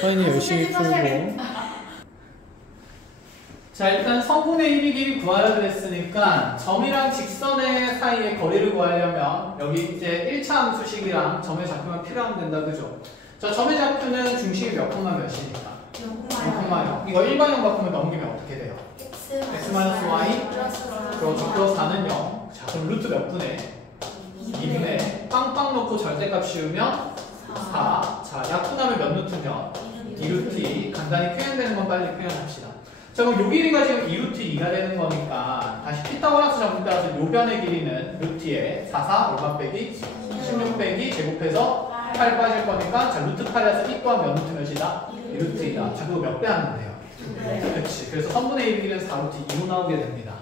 서인이 열심히 풀고. 자, 일단 성분의 1이 길이 구하려 그랬으니까 점이랑 직선의 사이의 거리를 구하려면 여기 이제 1차 함수식이랑 점의 좌표만 필요하면 된다, 그죠? 자, 점의 좌표는 중심이 몇 콤마 몇이니까? 0,0. 이거 일반형 바꾸면 넘기면 어떻게 돼요? x-y 그렇죠. 플러스 4는 0. 자, 그럼 루트 몇 분의? 2분의 빵빵 넣고 절대값 씌우면 4. 자, 약분하면 몇 루트면? 2루트 2. 간단히 표현되는 건 빨리 표현합시다. 자, 그럼 요 길이가 지금 2루트 2가 되는 거니까 다시 피타고라스 정리 따라서 요 변의 길이는 루트에 4, 4 얼마 빼기? 16 빼기 제곱해서 8 빠질 거니까 자, 루트 8에서 이 또한 몇 루트 몇이다? 2루트 2다. 자, 그거 몇 배 하면 돼요? 그렇지. 그래서 선분의 1 길이는 4루트 2로 나오게 됩니다.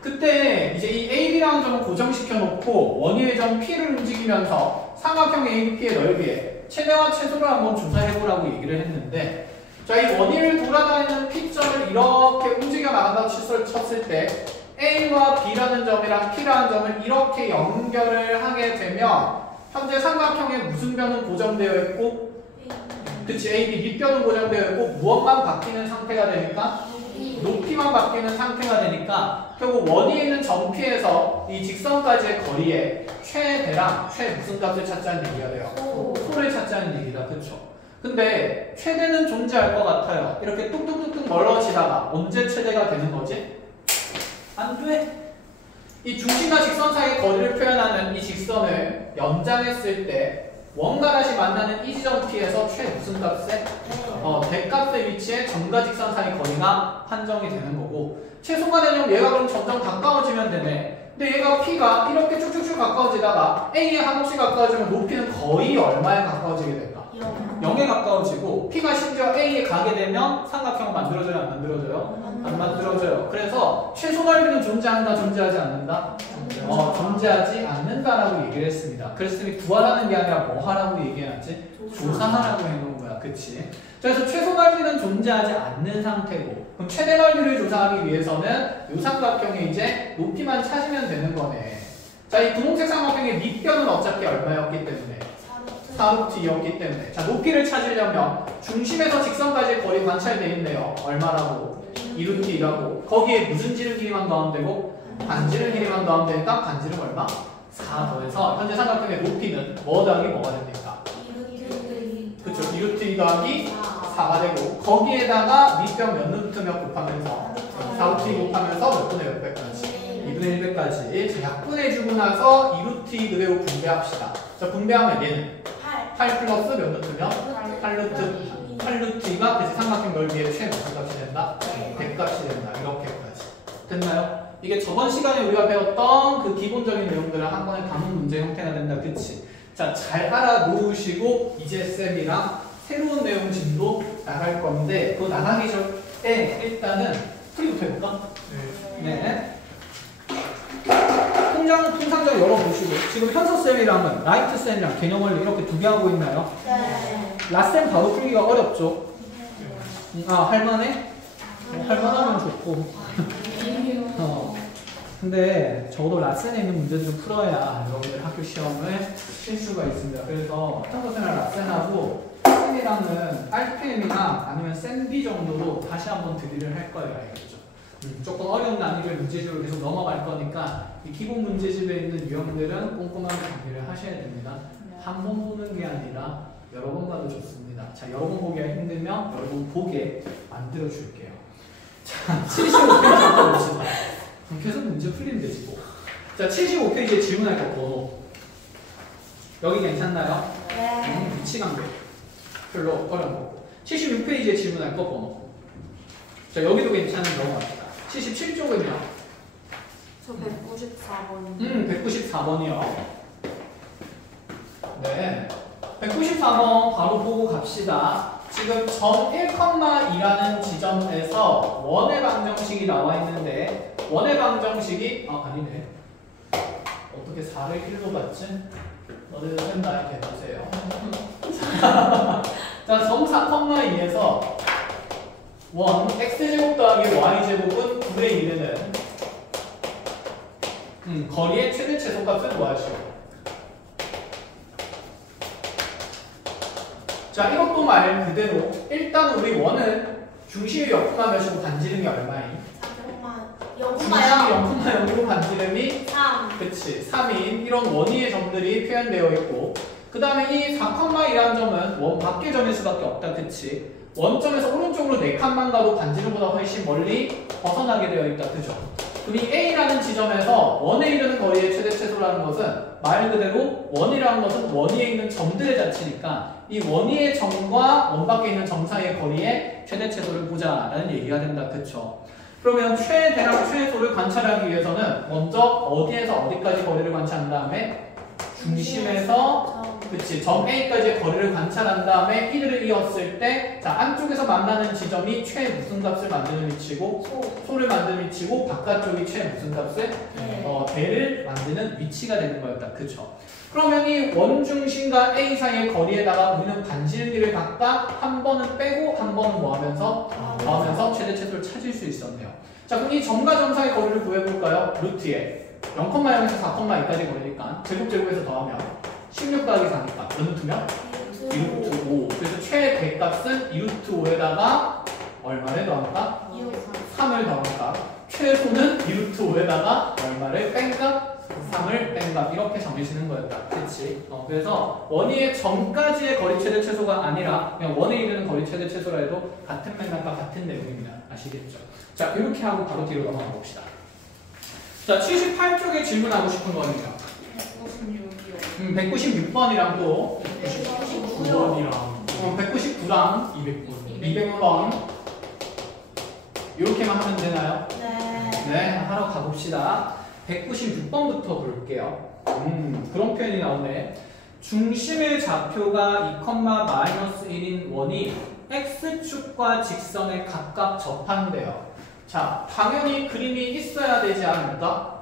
그때 이제 이 AB라는 점을 고정시켜 놓고 원위의 점 P를 움직이면서 삼각형 ABP의 넓이에 최대와 최소를 한번 조사해보라고 얘기를 했는데 자, 이 원위를 돌아다니는 P점을 이렇게 움직여 나간다고 쳤을 때 A와 B라는 점이랑 P라는 점을 이렇게 연결을 하게 되면 현재 삼각형의 무슨 변은 고정되어 있고 그치, AB 밑변은 고정되어 있고 무엇만 바뀌는 상태가 되니까 높이만 바뀌는 상태가 되니까 결국 원위에 있는 점 P에서 이 직선까지의 거리에 최대랑 최 무슨 값을 찾자는 얘기가 돼요? 소를 찾자는 얘기다. 그쵸? 근데 최대는 존재할 것 같아요. 이렇게 뚝뚝뚝뚝 멀어지다가 언제 최대가 되는 거지? 안 돼. 이 중심과 직선 사이의 거리를 표현하는 이 직선을 연장했을 때 원가닥이 만나는 이 지점 P에서 최 무슨 값에? 대값의 위치에 점과 직선 사이 거리가 판정이 되는 거고 최소가 되려면 얘가 그럼 점점 가까워지면 되네. 근데 얘가 P가 이렇게 쭉쭉쭉 가까워지다가 A에 한없이 가까워지면 높이는 거의 얼마에 가까워지게 될까? 0에 가까워지고 P가 심지어 A에 가게 되면 삼각형을 만들어져요? 안 만들어져요? 안 만들어져요. 그래서 최소 넓이는 존재한다? 존재하지 않는다? 존재하지 않는다라고 얘기를 했습니다. 그랬으니 구하라는 게 아니라 뭐 하라고 얘기해놨지? 조사하라고 해놓은 거야. 그치? 그래서 최소 넓이는 존재하지 않는 상태고 그럼 최대 넓이를 조사하기 위해서는 이 삼각형의 이제 높이만 찾으면 되는 거네. 자, 이 분홍색 삼각형의 밑변은 어차피 얼마였기 때문에? 4루트 2였기 때문에 자, 높이를 찾으려면 중심에서 직선까지의 거리 관찰되어 있네요. 얼마라고? 2루트 2라고. 거기에 무슨 지름 길이만 더하면 되고? 반지름 길이만 더하면 되니까 반지름 얼마? 4 더해서 현재 삼각형의 높이는 뭐 더하기 뭐가 됩니까? 그쵸, 2루트 2 더하기 4가 되고 거기에다가 밑변 몇 루트 몇 곱하면서 4루트 2 곱하면서 몇 분의 몇 배까지? 2분의 1배까지. 자, 약분해주고 나서 2루트 2 그대로 분배합시다. 자, 분배하면 얘는 8 플러스 몇 루트면? 8루트 2가 그치 삼각형 넓이의 최 무슨 값이 된다? 100값이 된다. 이렇게까지. 됐나요? 이게 저번 시간에 우리가 배웠던 그 기본적인 내용들을 한 번에 담은 문제 형태가 된다. 그치? 자, 잘 알아놓으시고 이제 쌤이랑 새로운 내용 진도 나갈 건데 그거 나가기 전에 일단은 풀이부터 해볼까? 네. 통상적 열어보시고 지금 현서쌤이랑은 라이트쌤이랑 개념원리 이렇게 두 개 하고 있나요? 네. 라쌤 바로 풀기가 어렵죠? 할만해? 할만하면 좋고 근데 적어도 라센에 있는 문제들을 풀어야 여러분들 학교 시험을 칠 수가 있습니다. 그래서 현서쌤이랑 라센하고 쌤이랑은 RPM이나 아니면 샌비 정도로 다시 한번 드릴을 할 거예요. 알겠죠? 조금 어려운 난이도의 문제집을 계속 넘어갈 거니까 이 기본 문제집에 있는 유형들은 꼼꼼하게 정리를 하셔야 됩니다. 한 번 보는 게 아니라 여러 번 봐도 좋습니다. 자, 여러 번 보기가 힘들면 여러 번 보게 만들어 줄게요. 자, 75페이지 봅시다. 계속 문제 풀리면 되지 뭐. 자, 75페이지에 질문할 거 번호. 여기 괜찮나요? 네. 위치관계. 별로 어려운 거고. 76페이지에 질문할 거 번호. 자, 여기도 괜찮은 넘어갑시다. 77쪽은요? 저 194번. 194번이요. 네. 194번 바로 보고 갑시다. 지금 점 1,2라는 지점에서 원의 방정식이 나와 있는데 원의 방정식이 아니네. 어떻게 4를 1로 받지? 너네들 쌤 나이렇게 해보세요. 자, 점 4,2에서 원 x제곱 더하기 y제곱은 9의 1에는 거리의 최대 최소값을 구하시오. 자, 자, 이것도 말 그대로 일단 우리 원은 중심이 0,몇이고 반지름이 얼마인? 잠깐만. 중심이 0,0이고 반지름이 3. 그치 3인 이런 원위의 점들이 표현되어 있고 그 다음에 이 4,1이라는 점은 원 밖의 점일 수밖에 없다. 그치? 원점에서 오른쪽으로 4칸만 가도 반지름보다 훨씬 멀리 벗어나게 되어 있다. 그죠? 그럼 이 A라는 지점에서 원에 이르는 거리의 최대 최소라는 것은 말 그대로 원이라는 것은 원위에 있는 점들의 자체니까 이 원위의 점과 원 밖에 있는 점 사이의 거리의 최대 최소를 보자라는 얘기가 된다. 그쵸? 그러면 최대랑 최소를 관찰하기 위해서는 먼저 어디에서 어디까지 거리를 관찰한 다음에 중심에서 그치 점 A까지의 거리를 관찰한 다음에 이들을 이었을 때 자 안쪽에서 만나는 지점이 최 무슨 값을 만드는 위치고 소를 만드는 위치고 바깥쪽이 최 무슨 값을 대를 만드는 위치가 되는 거였다. 그쵸? 그러면 이 원중심과 A 사이의 거리에다가 우리는 반지름비를 각각 한 번은 빼고 한 번은 뭐 하면서 더하면서 최대 최소를 찾을 수 있었네요. 자 그럼 이 점과 점 사이의 거리를 구해볼까요? 루트에 0,0에서 4,2까지 거리니까 제곱제곱해서 더하면 16 더하기 4니까 루트면 2루트 5. 그래서 최대값은 2루트 5에다가 얼마를 더할까? 3을 더할까? 최소는 2루트 5에다가 얼마를 뺀값? 3을 뺀값 이렇게 정해지는 거였다. 그치? 그래서 원위의 점까지의 거리 최대 최소가 아니라 그냥 원에 이르는 거리 최대 최소라 해도 같은 맥락과 같은 내용입니다. 아시겠죠? 자 이렇게 하고 바로 뒤로 넘어가 봅시다. 자 78쪽에 질문하고 싶은 거는요. 196번이랑 또 199번이랑 199랑 200번 이렇게만 하면 되나요? 네, 하러 가봅시다. 196번부터 볼게요. 그런 표현이 나오네. 중심의 좌표가 2,-1인 원이 x축과 직선에 각각 접한대요. 자, 당연히 그림이 있어야 되지 않을까?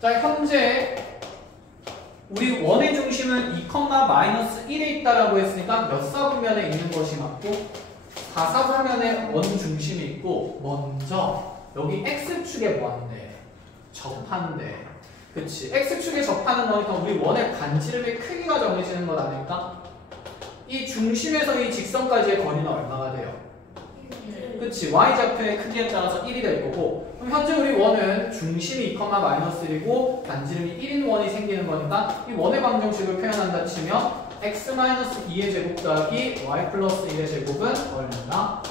자, 현재 우리 원의 중심은 2,-1에 있다라고 했으니까 몇 사분면에 있는 것이 맞고 4사분면에 원 중심이 있고 먼저 여기 x축에 뭐한대? 접한대. 그치? x축에 접하는 거니까 우리 원의 반지름의 크기가 정해지는 것 아닐까? 이 중심에서 이 직선까지의 거리는 얼마가 돼요? 그치? y좌표의 크기에 따라서 1이 될 거고 그럼 현재 우리 원은 중심이 2,-1이고 반지름이 1인 원이 생기는 거니까 이 원의 방정식을 표현한다 치면 x-2의 제곱 더하기 y 플러스 1의 제곱은 얼마나?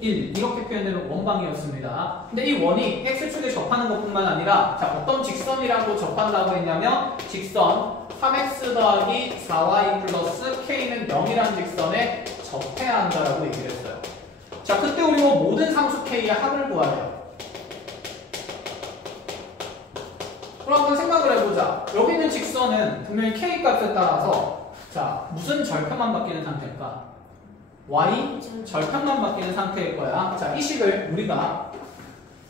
1 이렇게 표현되는 원방이었습니다. 근데 이 원이 x축에 접하는 것뿐만 아니라 자 어떤 직선이랑도 접한다고 했냐면 직선 3x 더하기 4y 플러스 k는 0이라는 직선에 접해야 한다라고 얘기를 했어요. 자 그때 우리 뭐 모든 상수 k의 합을 구하래요. 그럼 한번 생각을 해보자. 여기 있는 직선은 분명히 k 값에 따라서 자 무슨 절편만 바뀌는 상태일까? y 절편만 바뀌는 상태일 거야. 자, 이 식을 우리가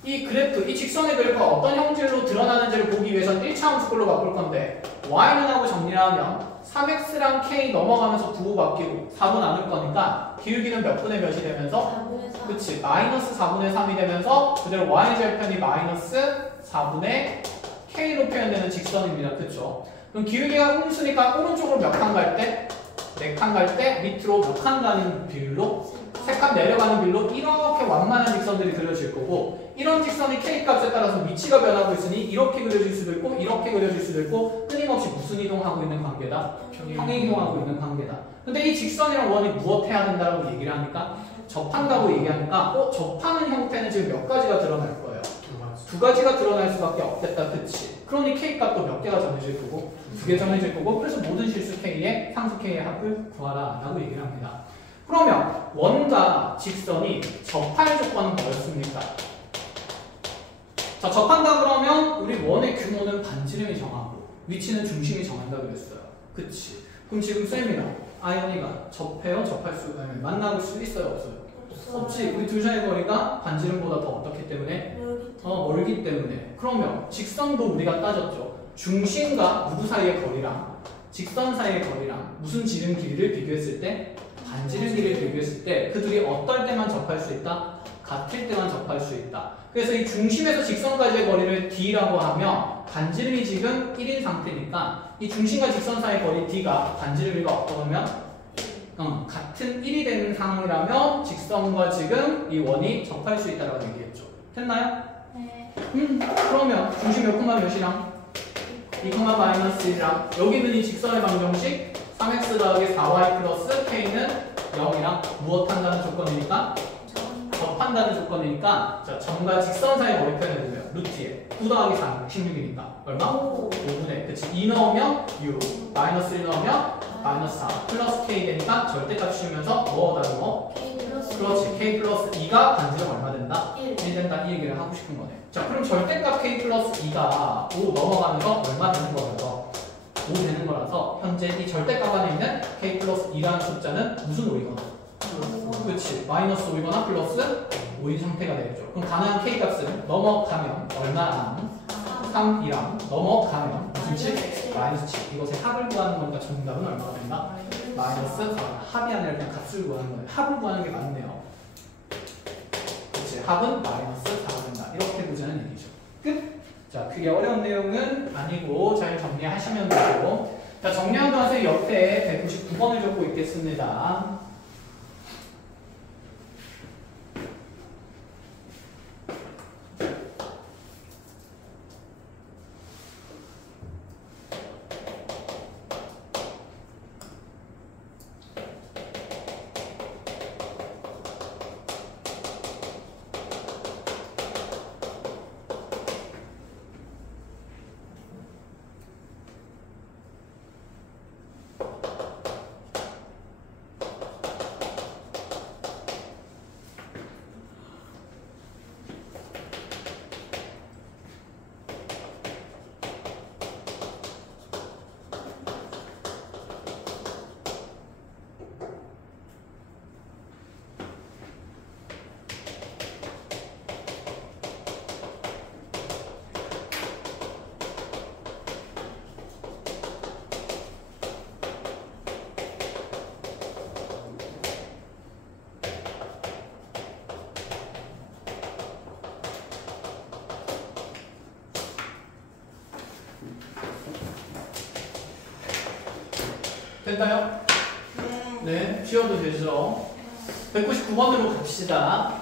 이 그래프, 이 직선의 그래프가 어떤 형질로 드러나는지를 보기 위해서는 1차 함수꼴로 바꿀 건데 y는 하고 정리하면 3x랑 k 넘어가면서 부호 바뀌고 4분 나눌 거니까 기울기는 몇 분의 몇이 되면서 그치 마이너스 4분의 3이 되면서 그대로 y 절편이 마이너스 4분의 k로 표현되는 직선입니다. 그쵸? 그럼 기울기가 음수니까 오른쪽으로 몇 칸 갈 때? 4칸 갈 때 밑으로 몇 칸 가는 비율로 3칸 내려가는 비율로 이렇게 완만한 직선들이 그려질 거고 이런 직선이 k값에 따라서 위치가 변하고 있으니 이렇게 그려질 수도 있고 이렇게 그려질 수도 있고 끊임없이 무슨 이동하고 있는 관계다? 평행 이동하고 있는 관계다. 근데 이 직선이랑 원이 무엇해야 된다고 얘기를 하니까 접한다고 얘기하니까 접하는 형태는 지금 몇 가지가 드러날 거예요? 두 가지가 드러날 수밖에 없겠다. 그치? 그러니 k값도 몇 개가 정해질 거고 2개 정해질 거고 그래서 모든 실수 k의 상수 k의 합을 구하라 라고 얘기를 합니다. 그러면 원과 직선이 접할 조건은 뭐였습니까? 자 접한다 그러면 우리 원의 규모는 반지름이 정하고 위치는 중심이 정한다 그랬어요. 그치? 그럼 지금 쌤이랑 아연이가 접해요? 접할 수 만나볼 수 있어요? 없어요? 없지. 우리 둘 사이의 거리가 반지름보다 더 어떻기 때문에? 멀기 때문에. 그러면 직선도 우리가 따졌죠. 중심과 누구 사이의 거리랑 직선 사이의 거리랑 무슨 지름 길이를 비교했을 때? 반지름 길이를 비교했을 때 그 둘이 어떨 때만 접할 수 있다? 같을 때만 접할 수 있다. 그래서 이 중심에서 직선까지의 거리를 d라고 하면 반지름이 지금 1인 상태니까 이 중심과 직선 사이 거리 d가 반지름이가 어떠면 같은 1이 되는 상황이라면 직선과 지금 이 원이 접할 수 있다고 얘기했죠. 됐나요? 네. 그러면 중심 몇 콤마 몇이랑 2, 마이너스 1이랑 여기 있는 이 직선의 방정식 3x 더하기 4y 플러스 k는 0이랑 무엇 한다는 조건이니까 접한다는 조건이니까 자, 점과 직선 사이 거리 표현해보면 루트에 9 더하기 4, 16이니까 얼마? 5분의 그치 2 넣으면 6, 마이너스 1 넣으면 마이너스 4 플러스 k 되니까 절대값 씌우면서 뭐 다른 거? 그렇지 k 플러스 2가 반지름 얼마 된다? 1 된다 이 얘기를 하고 싶은 거네. 자 그럼 절대값 k 플러스 2가 5 넘어가면서 얼마 되는 거라서 5 되는 거라서 현재 이 절대값 안에 있는 k 플러스 2라는 숫자는 무슨 5이거나 그렇지 마이너스 5이거나 플러스 5인 상태가 되겠죠. 그럼 가능한 k 값은 넘어가면 얼마랑 3이랑 넘어가면 무슨 7? 마이너스 7. 이것의 합을 구하는 거니까 정답은 얼마가 된다? 마이너스 4. 합이 아니라 그냥 값을 구하는 거예요. 합을 구하는 게 맞네요. 그렇지 합은 마이너스 4가 된다. 이렇게 보자는 얘기죠. 끝. 자 그게 어려운 내용은 아니고 잘 정리하시면 되고 자 정리하고 나서 옆에 199번을 적고 있겠습니다. 됐나요? 네, 쉬어도 되죠. 199번으로 갑시다.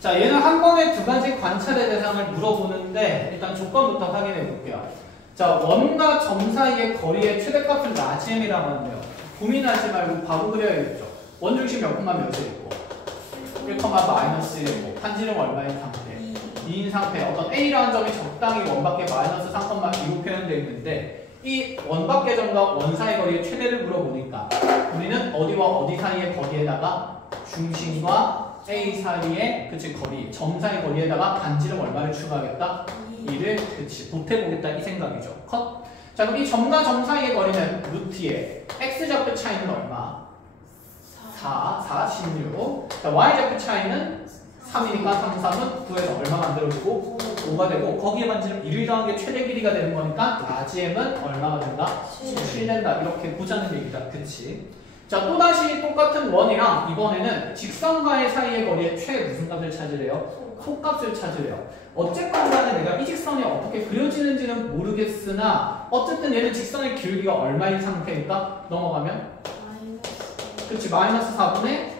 자, 얘는 한 번에 두 가지 관찰의 대상을 물어보는데 일단 조건부터 확인해 볼게요. 자, 원과 점 사이의 거리의 최대값을 라지엠이라고 하는데요. 고민하지 말고 바로 그려야겠죠. 원중심 몇 콤마 몇이 있고 1, 마이너스 1이고 판지름 얼마인 상태 2인 상태 어떤 A라는 점이 적당히 원밖에 마이너스 3,2로 표현되어 있는데 이 원밖의 점과 원 사이 거리의 최대를 물어보니까 우리는 어디와 어디 사이의 거리에다가 중심과 A 사이의 그치 거리, 점 사이 거리에다가 반지름 얼마를 추가하겠다? 2를 그치 보태보겠다 이 생각이죠. 컷. 자 그럼 이 점과 점 사이의 거리는 루트의 X좌표 차이는 얼마? 4, 16. 자 Y좌표 차이는 3이니까 3, 3은 9에서 얼마 만들어주고 5가 되고 거기에 반지름 1을 더한 게 최대 길이가 되는 거니까 라지엠은 얼마가 된다? 7 된다. 이렇게 보자는 얘기다. 그치? 자 또다시 똑같은 원이랑 이번에는 직선과의 사이의 거리의 무슨 값을 찾으래요? 속값을 찾으래요. 어쨌건 간에 내가 이 직선이 어떻게 그려지는지는 모르겠으나 어쨌든 얘는 직선의 길이가 얼마인 상태니까 넘어가면 그치 마이너스 4분의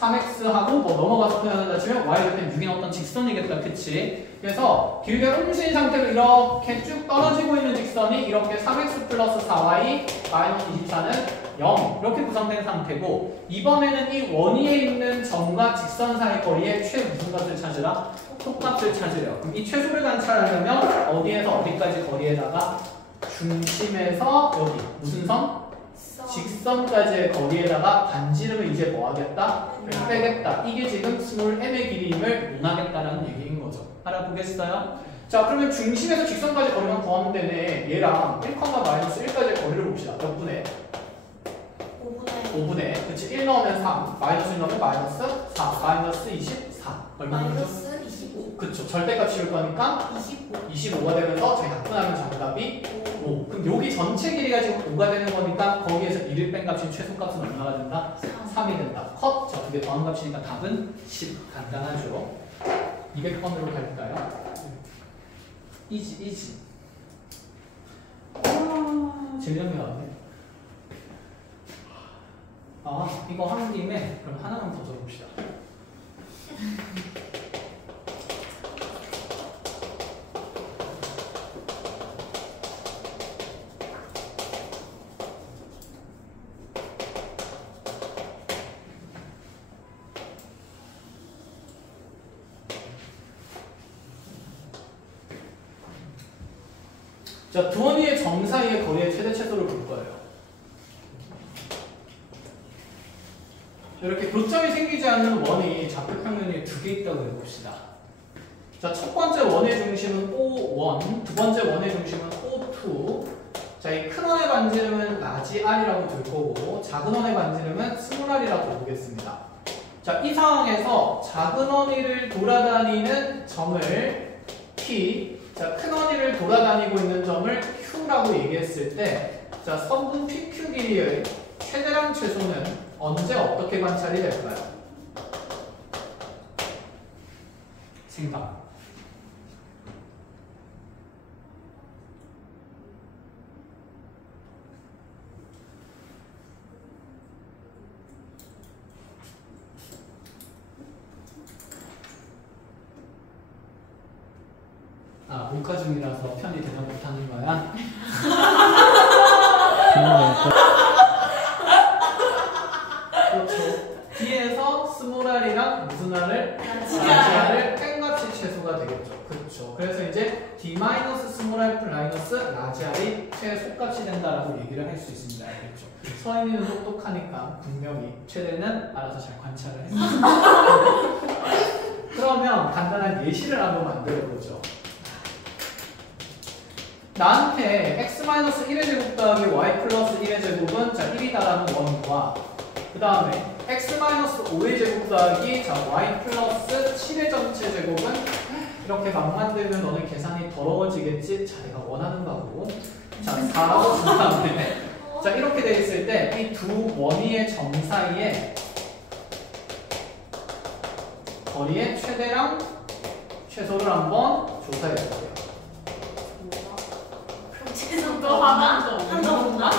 3x하고 뭐 넘어가서 표현한다 치면 y좌표는 6인 어떤 직선이겠다. 그치? 그래서 길이가 음수인 상태로 이렇게 쭉 떨어지고 있는 직선이 이렇게 3x 플러스 4y 마이너스 24는 0 이렇게 구성된 상태고 이번에는 이 원위에 있는 점과 직선 사이 거리의 무슨 값을 찾으라? 속값을 찾으려. 그럼 이 최소를 관찰하려면 어디에서 어디까지 거리에다가 중심에서 여기 무슨 선? 직선까지의 거리에다가 반지름을 이제 뭐 하겠다? 빼겠다. 이게 지금 스몰 m의 길이임을 논하겠다라는 얘기인 거죠. 알아보겠어요? 자 그러면 중심에서 직선까지 거리만 구하면 되네. 얘랑 1, 마이너스 1까지의 거리를 봅시다. 몇 분의? 5분의 그치 1 넣으면 3 마이너스 1 넣으면 마이너스 4 마이너스 24 얼마나 마이너스 25 그쵸 절대값 씌울 거니까 25가 되면서 저희 합분하면 정답이 5 그럼 여기 전체 길이가 지금 5가 되는 거니까 거기에서 1을 뺀 값인 최소값은 얼마가 된다? 3이 된다. 컷! 자 그게 더한 값이니까 답은 10 간단하죠. 200번으로 갈까요? 이지 질량이 나왔네. 이거 한 김에 그럼 하나만 더 적어봅시다. 자, 두 원위의 점 사이의 거리의 최대 최소를 볼 거예요. 이렇게 교점이 생기지 않는 원이 좌표 평면이 두 개 있다고 해봅시다. 자, 첫 번째 원의 중심은 O1, 두 번째 원의 중심은 O2. 자, 이 큰 원의 반지름은 라지 R이라고 둘 거고, 작은 원의 반지름은 스몰 R이라고 보겠습니다. 자, 이 상황에서 작은 원위를 돌아다니는 점을 P, 자, 큰 원위를 돌아다니고 있는 점을 Q라고 얘기했을 때, 자, 선분 PQ 길이의 최대랑 최소는 언제 어떻게 관찰이 될까요? 생각. 문과 중이라서 편히 대답 못하는 거야? 그렇죠. D에서 스몰 R이랑 무슨 R을? 라지 R을 땡값이 최소가 되겠죠. 그렇죠. 그래서 이제 D 마이너스 스몰 R 플라이너스 라지 R이 최소값이 된다라고 얘기를 할 수 있습니다. 알겠죠? 서인이는 똑똑하니까 분명히 최대는 알아서 잘 관찰을 했습니다. 그러면 간단한 예시를 한번 만들어보죠. 나한테 x-1의 제곱 더하기 y 플러스 1의 제곱은 자 1이다라는 원과 그 다음에 x-5의 제곱 더하기 자 y 플러스 7의 전체 제곱은 이렇게 막 만들면 너는 계산이 더러워지겠지? 자 내가 원하는 거고 자 4라고 준 다음에 자 이렇게 돼 있을 때 이 두 원위의 점 사이에 거리의 최대랑 최소를 한번 조사해 볼게요. 너 하나? 한더 없나?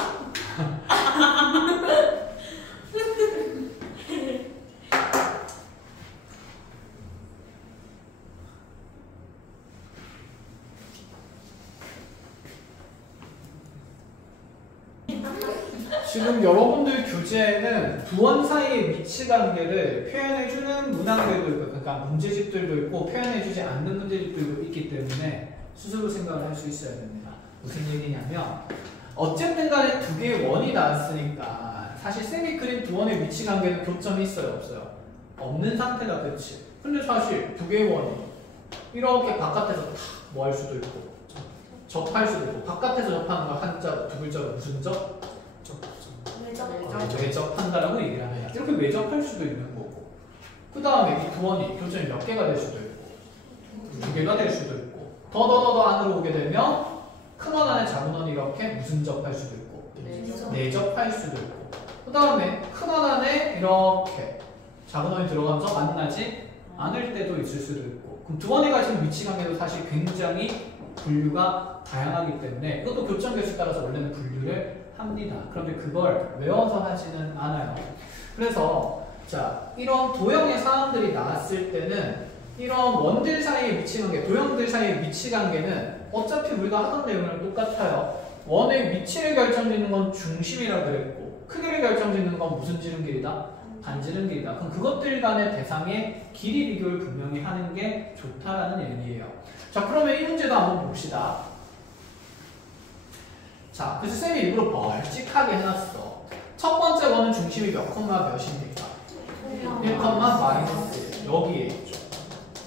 지금 여러분들 교재에는 두 원 사이의 위치 관계를 표현해주는 문항들도 있고, 그러니까 문제집들도 있고 표현해주지 않는 문제집들도 있기 때문에 스스로 생각을 할 수 있어야 됩니다. 무슨 얘기냐면 어쨌든 간에 두 개의 원이 나왔으니까 사실 쌤이 그린 두 원의 위치 관계는 교점이 있어요? 없어요? 없는 상태가 그치? 근데 사실 두 개의 원이 이렇게 바깥에서 뭐 할 수도 있고 접할 수도 있고 바깥에서 접하는 거 한자로 두 글자로 무슨 접? 외접한다라고 얘기를 합니다. 이렇게 외접할 수도 있는 거고 그 다음에 이 두 원이 교점이 몇 개가 될 수도 있고 두 개가 될 수도 있고 더 안으로 오게 되면 큰 원 안에 작은 원이 이렇게 무슨 접할 수도 있고 내접할 수도 있고 그 다음에 큰 원 안에 이렇게 작은 원이 들어가면서 만나지 않을 때도 있을 수도 있고 그럼 두 원이 가지는 위치 관계도 사실 굉장히 분류가 다양하기 때문에 이것도 교점 개수에 따라서 원래는 분류를 합니다. 그런데 그걸 외워서 하지는 않아요. 그래서 자 이런 도형의 사항들이 나왔을 때는 이런 원들 사이의 위치 관계, 도형들 사이의 위치 관계는 어차피 우리가 하던 내용이랑 똑같아요. 원의 위치를 결정짓는 건 중심이라 그랬고 크기를 결정짓는 건 무슨 지름길이다? 반지름길이다. 그럼 그것들 간의 대상의 길이 비교를 분명히 하는 게 좋다라는 얘기예요. 자 그러면 이 문제도 한번 봅시다. 자 그래서 쌤이 일부러 멀찍하게 해놨어. 첫 번째 원은 중심이 몇 콤마 몇입니까? 1 콤마 마이너스 여기에 있죠.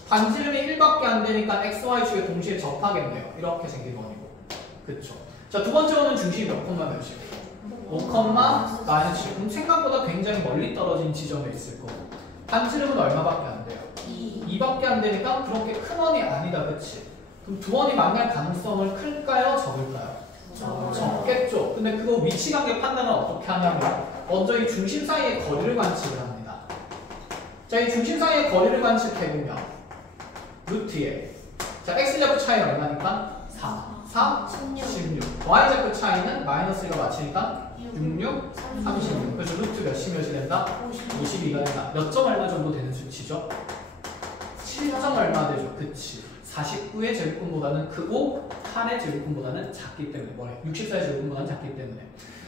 반지름이 1밖에 안 되니까 x, y 축에 동시에 접하겠네요. 이렇게 생긴 원이고. 그쵸? 자, 두 번째 원은 중심이 몇 콤마 몇이에요? 5 콤마 마이너스 7. 그럼 생각보다 굉장히 멀리 떨어진 지점에 있을 거고. 반지름은 얼마밖에 안 돼요? 2밖에 안 되니까 그렇게 큰 원이 아니다. 그치? 그럼 두 원이 만날 가능성을 클까요? 적을까요? 적겠죠. 근데 그거 위치 관계 판단은 어떻게 하냐면 먼저 이 중심 사이의 거리를 관측을 합니다. 자, 이 중심 사이의 거리를 관측해보면 루트에 자 x좌표 차이는 얼마니까? 4. 4, 16. y좌표 차이는 마이너스 1과 맞추니까 66, 36. 그래서 루트 몇이 된다? 52가 된다. 몇 점 얼마 정도 되는 수치죠? 7점 얼마 되죠? 그치. 49의 제곱근보다는 크고 8의 제곱근보다는 작기 때문에 뭐래? 64의 제곱근보다는 작기 때문에.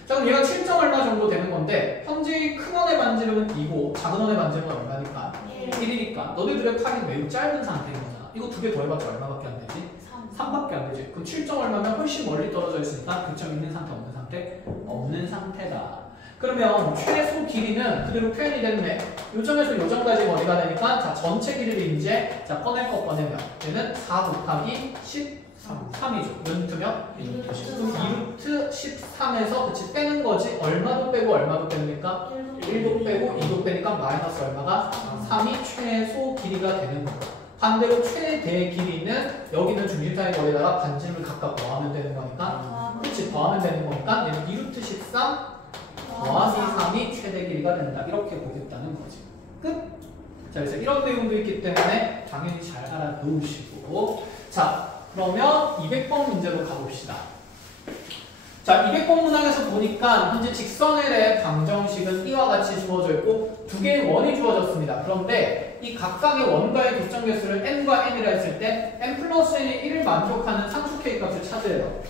자, 그럼 얘가 7점 얼마 정도 되는 건데 현재 큰 원의 반지름은 2고 작은 원의 반지름은 얼마니까? 1이니까 너희들의 팔이 매우 짧은 상태인 거잖아. 이거 두 개 더해봤자 얼마밖에 안 되지? 3밖에 안 되지. 그럼 7점 얼마면 훨씬 멀리 떨어져 있으니까 교점 있는 상태 없는 상태? 없는 상태다. 그러면 최소 길이는 그대로 표현이 됐네. 요점에서 요점까지 거리가 되니까 자 전체 길이를 이제 자 꺼낼 거 꺼내면 얘는 4 곱하기 13이죠. 루트면 2루트 13에서 그치 빼는 거지. 얼마도 빼고 얼마도 뺍니까? 1도 빼고 2도 빼니까 마이너스 얼마가? 3이 최소 길이가 되는 거다. 반대로 최대 길이는 여기는 중심사의 거리에다가 반지름을 각각 더하면 되는 거니까 그치 더하면 되는 거니까 얘는 2루트 13 더하기 3이 최대 길이가 된다. 이렇게 보겠다는 거지. 끝! 자, 그래서 이런 내용도 있기 때문에 당연히 잘 알아놓으시고 자, 그러면 200번 문제로 가봅시다. 자, 200번 문항에서 보니까 현재 직선에 대해 방정식은 이와 같이 주어져 있고 두 개의 원이 주어졌습니다. 그런데 이 각각의 원과의 교점 개수를 n과 n이라 했을 때 n 플러스 n이 1을 만족하는 상수 k 값을 찾으래요.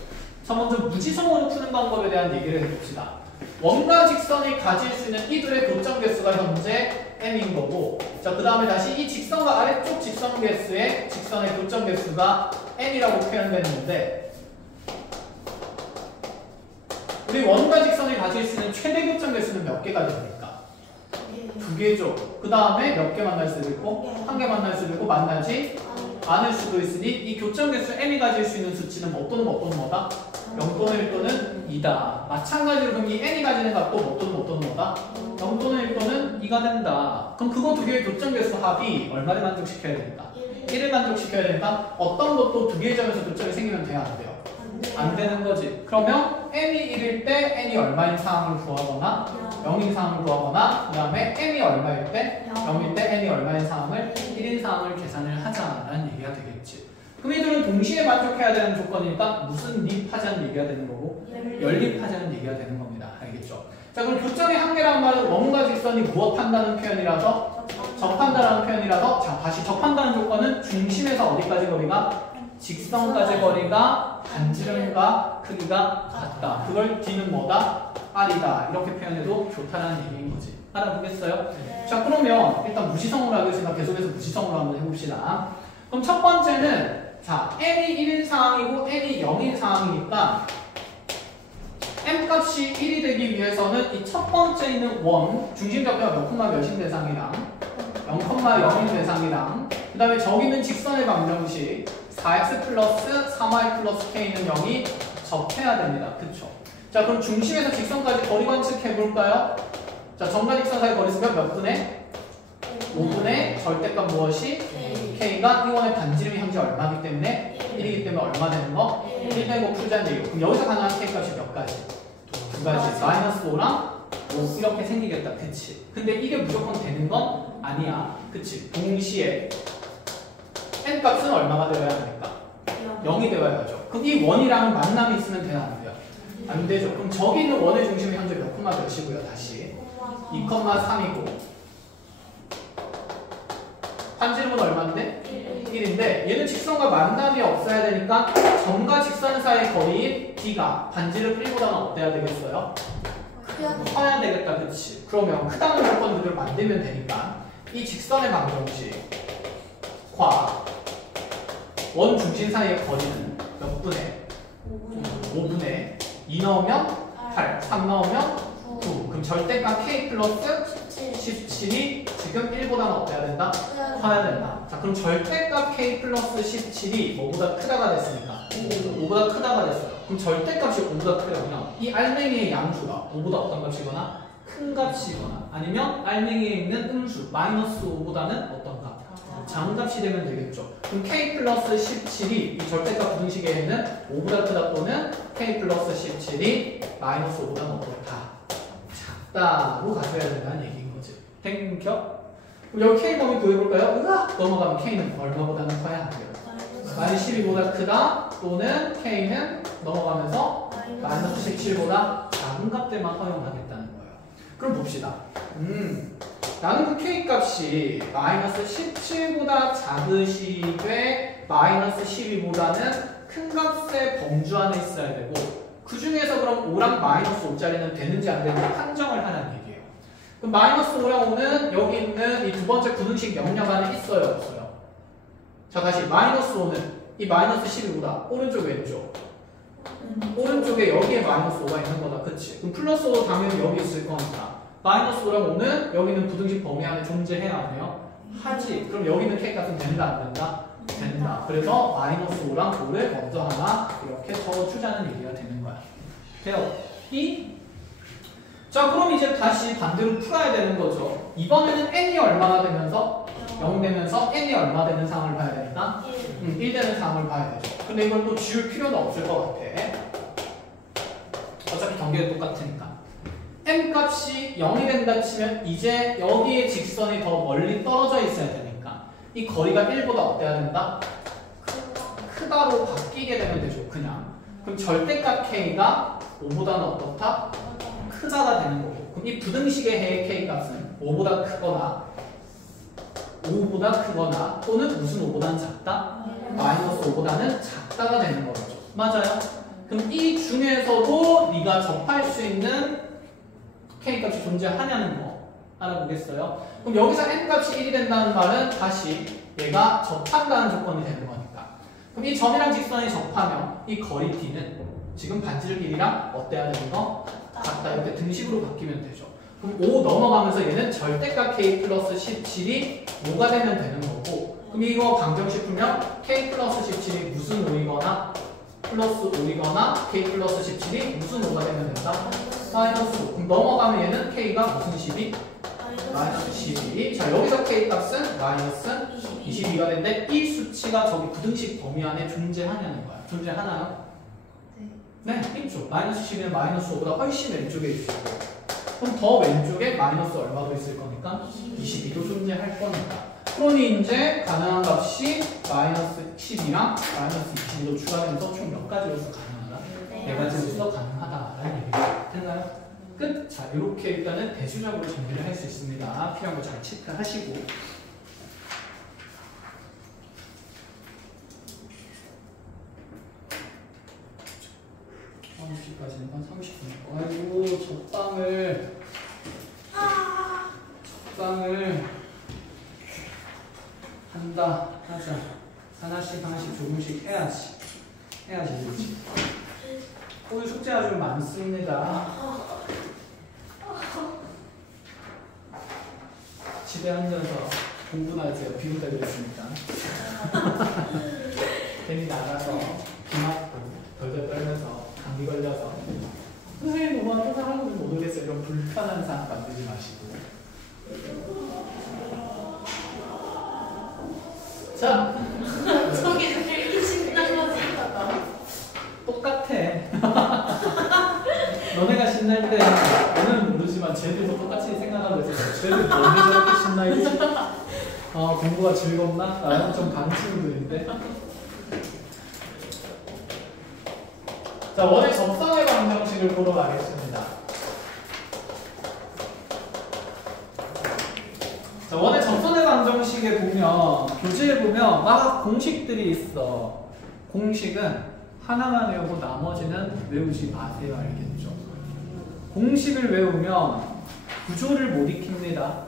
자, 먼저 무지성으로 푸는 방법에 대한 얘기를 해봅시다. 원과 직선이 가질 수 있는 이들의 교점 개수가 현재 n인 거고 자, 그 다음에 다시 이 직선과 아래쪽 직선 개수의 직선의 교점 개수가 n이라고 표현됐는데 우리 원과 직선이 가질 수 있는 최대 교점 개수는 몇 개가 됩니까? 2개죠. 그 다음에 몇 개 만날 수도 있고 1개 만날 수도 있고 만나지 않을 수도 있으니 이 교점 개수 n이 가질 수 있는 수치는 뭐 또는 뭐 또는 뭐다? 0 또는 1 또는 2다. 마찬가지로 그럼 이 n이 가지는 값도 뭐 또는 뭐 또는 뭐다? 0 또는 1 또는 2가 된다. 그럼 그거 두 개의 교점 개수 합이 얼마를 만족시켜야 됩니까? 1을 만족시켜야 되니까 어떤 것도 두 개의 점에서 교점이 생기면 돼야 안 돼요? 안 되는 거지. 그러면 n이 1일 때 n이 얼마인 상황을 구하거나 0인 상황을 구하거나 그 다음에 n이 얼마일 때 0일 때 n이 얼마인 상황을 1인 상황을 계산을 하자라는 얘기가 되겠지. 그럼 이들은 동시에 만족해야 되는 조건이니까 무슨 립하자는 얘기가 되는 거고 연립하자는 얘기가 되는 겁니다. 알겠죠? 자, 그럼 교점의 한계라는 말은 원과 직선이 무엇한다는 표현이라서 접한다라는 표현이라서 자, 다시 접한다는 조건은 중심에서 어디까지 거리가? 직선까지 거리가 반지름과 크기가 같다. 그걸 D는 뭐다? R이다. 이렇게 표현해도 좋다는 얘기인 거지. 알아보겠어요? 자, 그러면 일단 무지성으로 하겠습니다. 계속해서 무지성으로 한번 해봅시다. 그럼 첫 번째는 자, n이 1인 상황이고 n이 0인 상황이니까 m 값이 1이 되기 위해서는 이 첫 번째 있는 원 중심좌표가 몇 콤마 몇인 대상이랑 0,0인 대상이랑 그 다음에 저기 있는 직선의 방정식 4x 플러스 3y 플러스 k는 0이 접해야 됩니다. 그쵸? 자, 그럼 중심에서 직선까지 거리 관측해볼까요? 자, 점과 직선 사이 거리 수가 몇 분의? 5분의 절대값 무엇이? k가 이 원의 반지름이 현재 얼마이기 때문에 1이기 때문에 얼마 되는 거? 1 빼고 풀자는 얘기고 그럼 여기서 가능한 k 값이 몇 가지? 두 가지. 마이너스 5랑 5 이렇게 생기겠다. 그치? 근데 이게 무조건 되는 건 아니야. 그치? 동시에 n 값은 얼마가 되어야 합니까? 0이 되어야죠. 그럼 이 원이랑 만남이 있으면 되나 안 돼요? 안 되죠. 그럼 저기 있는 원의 중심이 현재 몇 콤마 몇이고요? 다시 2,3이고 반지름은 얼마인데? 1인데 얘는 직선과 만남이 없어야 되니까 점과 직선 사이의 거리인 D가 반지름 1보다는 어때야 되겠어요? 커야 되겠다. 그치? 그러면 크다는 조건 그대로 만들면 되니까 이 직선의 방정식과 원 중심 사이의 거리는 몇 분의? 5분의 2 넣으면 8, 3 넣으면 9. 그럼 절대값 k 플러스 17이 지금 1보다는 어때야 된다? 커야 된다. 자, 그럼 절대값 k 플러스 17이 뭐보다 크다가 됐으니까 5보다 크다가 됐어요. 그럼 절대값이 5보다 크려면 이 알맹이의 양수가 5보다 어떤 값이거나 큰 값이거나 아니면 알맹이에 있는 음수 마이너스 5보다는 어떤 값? 장값이 되면 되겠죠. 그럼 k 플러스 17이 이 절대값 부등식에는 5보다 크다 또는 k 플러스 17이 마이너스 5보다는 어떻다? 작다로 가져야 된다는 얘기인 거지. 땡겨? 그럼 여기 k 범위 구해볼까요? 으악! 넘어가면 k는 얼마보다는 커야 안 돼요. 마이너스 12보다 크다 또는 K는 넘어가면서 마이너스 17보다 작은 값들만 허용하겠다는 거예요. 그럼 봅시다. 나는 그 K 값이 마이너스 17보다 작으시되 마이너스 12보다는 큰 값의 범주 안에 있어야 되고 그 중에서 그럼 5랑 마이너스 5짜리는 되는지 안 되는지 판정을 하라는 얘기예요. 그럼 마이너스 5랑 5는 여기 있는 이 두 번째 부등식 영역 안에 있어요, 없어요? 자, 다시 마이너스 5는 이 마이너스 12보다 오른쪽 왼쪽 오른쪽에 여기에 마이너스 5가 있는 거다. 그치? 그럼 플러스 5 당연히 여기 있을 거니까 마이너스 5랑 5는 여기는 부등식 범위 안에 존재해야 안 해요? 하지. 그럼 여기는 K 값은 된다 안 된다? 된다. 그래서 마이너스 5랑 5를 먼저 하나 이렇게 적어주자는 얘기가 되는 거야. 돼요? 자, 그럼 이제 다시 반대로 풀어야 되는 거죠. 이번에는 n이 얼마나 되면서 0 되면서 n이 얼마 되는 상황을 봐야 되니까 1 되는 상황을 봐야 되죠. 근데 이건 또 지울 필요는 없을 것 같아. 어차피 경계가 똑같으니까. m 값이 0이 된다 치면 이제 여기에 직선이 더 멀리 떨어져 있어야 되니까 이 거리가 1보다 어때야 된다? 크다로 바뀌게 되면 되죠. 그냥. 그럼 절대값 k가 5보다는 어떻다? 크다가 되는 거고. 그럼 이 부등식의 해의 k 값은 5보다 크거나 5보다 크거나 또는 무슨 5보다는 작다? 마이너스 5보다는 작다가 되는 거죠. 맞아요? 그럼 이 중에서도 네가 접할 수 있는 K 값이 존재하냐는 거 알아보겠어요? 그럼 여기서 N 값이 1이 된다는 말은 다시 얘가 접한다는 조건이 되는 거니까. 그럼 이 점이랑 직선이 접하면 이 거리 D는 지금 반지름 길이랑 어때야 되는 거? 같다. 이렇게 등식으로 바뀌면 되죠. 그럼 5 넘어가면서 얘는 절대값 K 플러스 17이 5가 되면 되는 거고 그럼 이거 방정식 풀면 K 플러스 17이 무슨 5이거나 플러스 5이거나 K 플러스 17이 무슨 5가 되면 된다? 마이너스 5. 그럼 넘어가면 얘는 K가 무슨 12? 마이너스 12. 자, 여기서 K 값은 마이너스 22가 되는데 이 수치가 저기 부등식 범위 안에 존재하냐는 거야. 존재하나요? 네, 있죠. 마이너스 12는 마이너스 5보다 훨씬 왼쪽에 있고 그럼 더 왼쪽에 마이너스 얼마도 있을 거니까 22도 존재할 거니까 그러니 이제 가능한 값이 마이너스 10이랑 마이너스 22도 추가되면서 총 몇 가지로서 가능하다? 네 가지로서 가능하다라는 얘기가 됐나요? 끝! 자, 이렇게 일단은 대수적으로 정리를 할 수 있습니다. 필요한 거 잘 체크하시고 까지는 한 30분. 아이고, 적당을 한다. 하자. 하나씩 조금씩 해야지. 되지. 오늘 숙제 아주 많습니다. 집에 앉아서 공부나 하세요. 비도 되고 있으니까. 괜히 나가서 비 맞고 덜덜 떨면서 감기 걸려서 선생님 너무 항상 하는지 모르겠어요. 이런 불편한 상황 만들지 마시고 자 저기 되게 신난 거지. 똑같아. 너네가 신날 때 너는 모르지만 쟤들도 똑같이 생각하고 있어요. 쟤들 언제 저렇게 신나있지? 공부가 즐겁나? 나는 좀 가는 친구들인데. 자, 원의 접선의 방정식을 보러 가겠습니다. 자, 원의 접선의 방정식에 보면 교재에 보면 막 공식들이 있어. 공식은 하나만 외우고 나머지는 외우지 마세요. 알겠죠? 공식을 외우면 구조를 못 익힙니다.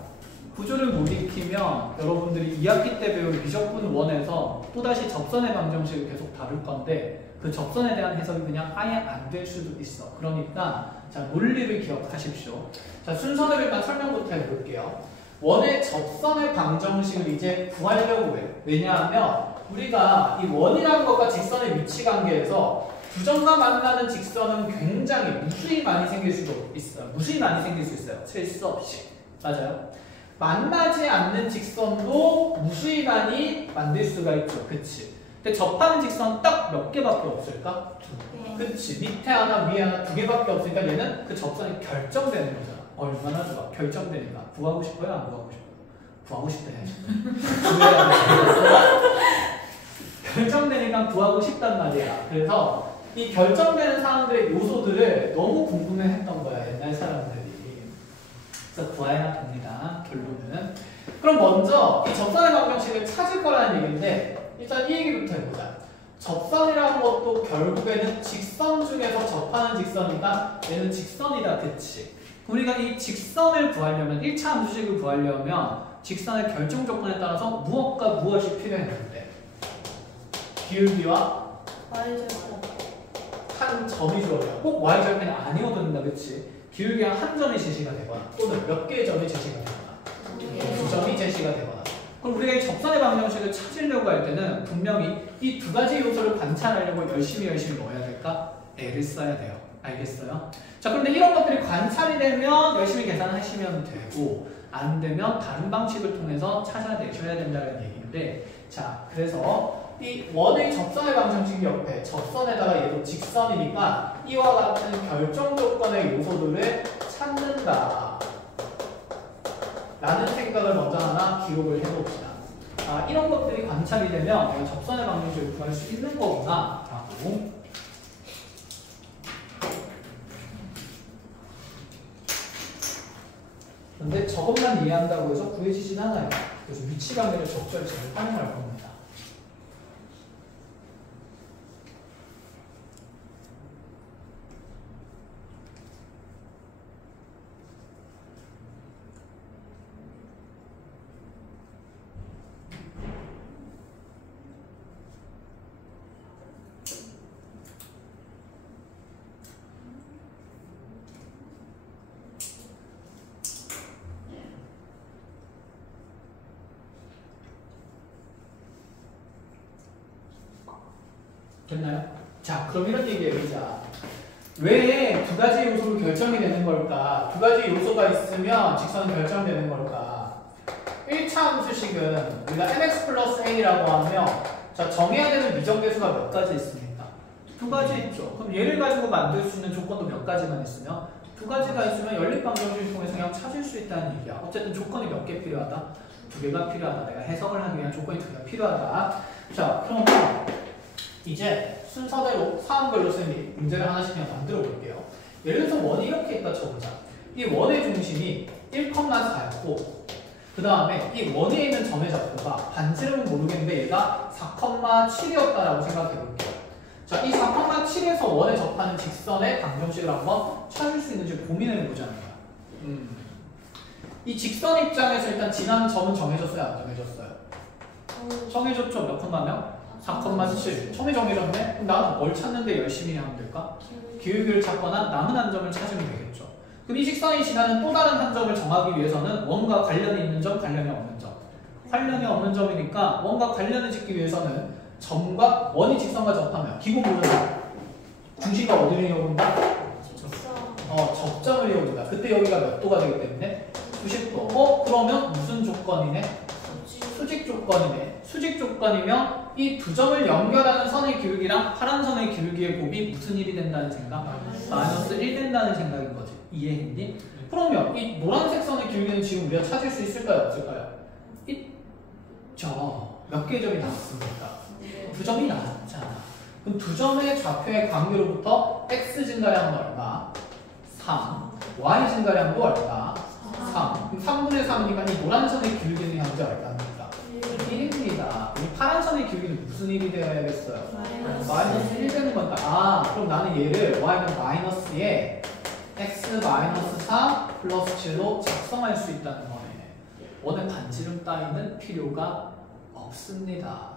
구조를 못 익히면 여러분들이 2학기 때 배운 비적분 1에서 또다시 접선의 방정식을 계속 다룰 건데 그 접선에 대한 해석이 그냥 아예 안 될 수도 있어. 그러니까 자, 논리를 기억하십시오. 자, 순서대로 일단 설명부터 해볼게요. 원의 접선의 방정식을 이제 구하려고 해요. 왜냐하면 우리가 이 원이라는 것과 직선의 위치 관계에서 두 점과 만나는 직선은 굉장히 무수히 많이 생길 수도 있어요. 무수히 많이 생길 수 있어요. 셀 수 없이. 맞아요. 만나지 않는 직선도 무수히 많이 만들 수가 있죠. 그치? 근데 접하는 직선 딱 몇 개밖에 없을까? 그치? 밑에 하나, 위에 하나, 두 개밖에 없으니까 얘는 그 접선이 결정되는 거잖아. 얼마나 좋아. 결정되니까. 구하고 싶어요? 안 구하고 싶어요? 구하고 싶다 해야지. 결정되니까 구하고 싶단 말이야. 그래서 이 결정되는 사람들의 요소들을 너무 궁금해했던 거야, 옛날 사람들이. 그래서 구해야 됩니다, 결론은. 그럼 먼저 이 접선의 방정식을 찾을 거라는 얘기인데 일단 이 얘기부터 해보자. 접선이라는 것도 결국에는 직선 중에서 접하는 직선이다. 얘는 직선이다, 그치? 우리가 이 직선을 구하려면 1차 함수식을 구하려면 직선의 결정 조건에 따라서 무엇과 무엇이 필요했는데 기울기와 한 점이 주어져요. 꼭 y절편이 아니어도 된다, 그치? 기울기와 한 점이 제시가 되거나 또는 몇 개의 점이 제시가 되거나 두 점이 제시가 되거나. 그럼 우리가 이 접선의 방정식을 찾으려고 할 때는 분명히 이 두 가지 요소를 관찰하려고 열심히 뭐 해야 될까? 애를 써야 돼요. 알겠어요? 자, 그런데 이런 것들이 관찰이 되면 열심히 계산하시면 되고 안 되면 다른 방식을 통해서 찾아내셔야 된다는 얘기인데, 자, 그래서 이 원의 접선의 방정식 옆에 접선에다가 얘도 직선이니까 이와 같은 결정 조건의 요소들을 찾는다 라는 생각을 먼저 하나 기록을 해봅시다. 아, 이런 것들이 관찰이 되면 내가 접선의 방정식을 구할 수 있는 거구나 라고. 근데 저것만 이해한다고 해서 구해지진 않아요. 그래서 위치관계를 적절히 잘 활용할 겁니다. 됐나요? 자, 그럼 이런 얘기 해보자. 왜 두 가지 요소로 결정이 되는 걸까? 두 가지 요소가 있으면 직선은 결정되는 걸까? 1차 함수식은 우리가 mx 플러스 a라고 하면 자, 정해야 되는 미정계수가 몇 가지 있습니까? 두 가지 있죠. 그럼 얘를 가지고 만들 수 있는 조건도 몇 가지만 있으면 두 가지가 있으면 연립방정식을 통해서 그냥 찾을 수 있다는 얘기야. 어쨌든 조건이 몇 개 필요하다? 두 개가 필요하다. 내가 해석을 하기 위한 조건이 두 개가 필요하다. 자, 그러면 이제 순서대로 사항별로 선생님이 문제를 하나씩 그냥 만들어 볼게요. 예를 들어서 원이 이렇게 있다 쳐보자. 이 원의 중심이 1,4였고 그 다음에 이 원에 있는 점의 좌표가 반지름은 모르겠는데 얘가 4,7이었다라고 생각해 볼게요. 자, 이 4,7에서 원에 접하는 직선의 방정식을 한번 찾을 수 있는지 고민을 해보자는 거야. 이 직선 입장에서 일단 지난 점은 정해졌어요? 안 정해졌어요? 정해졌죠? 몇 콤마면? 4,7. 처음에 정해졌네? 그럼 나는 뭘 찾는데 열심히 하면 될까? 기울기를 찾거나 남은 한 점을 찾으면 되겠죠. 그럼 이 직선이 지나는 또 다른 한 점을 정하기 위해서는 원과 관련이 있는 점, 관련이 없는 점. 관련이 없는 점이니까 원과 관련을 짓기 위해서는 점과 원이 직선과 접하면 기본으로는 중심과 어디를 이어본다? 접점을 이어본다. 그때 여기가 몇 도가 되기 때문에 90도. 그러면 무슨 조건이네? 수직 조건이네. 수직 조건이면 이 두 점을 연결하는 선의 기울기랑 파란 선의 기울기의 곱이 무슨 일이 된다는 생각? 마이너스 1 된다는 생각인 거지. 이해했니? 그러면 이 노란색 선의 기울기는 지금 우리가 찾을 수 있을까요? 없을까요? 있죠. 몇 개의 점이 나왔습니까? 두 점이 나왔잖아. 그럼 두 점의 좌표의 관계로부터 x 증가량은 얼마? 3. y 증가량도 얼마? 3. 그럼 3분의 3이니까 이 노란 선의 기울기는 현재 얼마입니까? 1입니다. 이 파란 선의 기울기는 무슨 일이 되어야겠어요? 마이너스 1 되는 건가? 아, 그럼 나는 얘를 y는 마이너스에 x 마이너스 4 플러스 7로 작성할 수 있다는 거네. 원의 반지름 따위는 필요가 없습니다.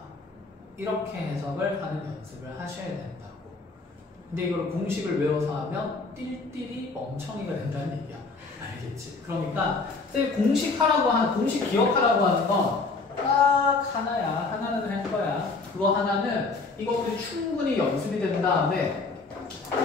이렇게 해석을 하는 연습을 하셔야 된다고. 근데 이걸 공식을 외워서 하면 띨띨이 멍청이가 된다는 얘기야. 알겠지? 그러니까 공식 기억하라고 하는 건 딱 하나야. 하나는 할 거야. 그거 하나는 이것들이 충분히 연습이 된 다음에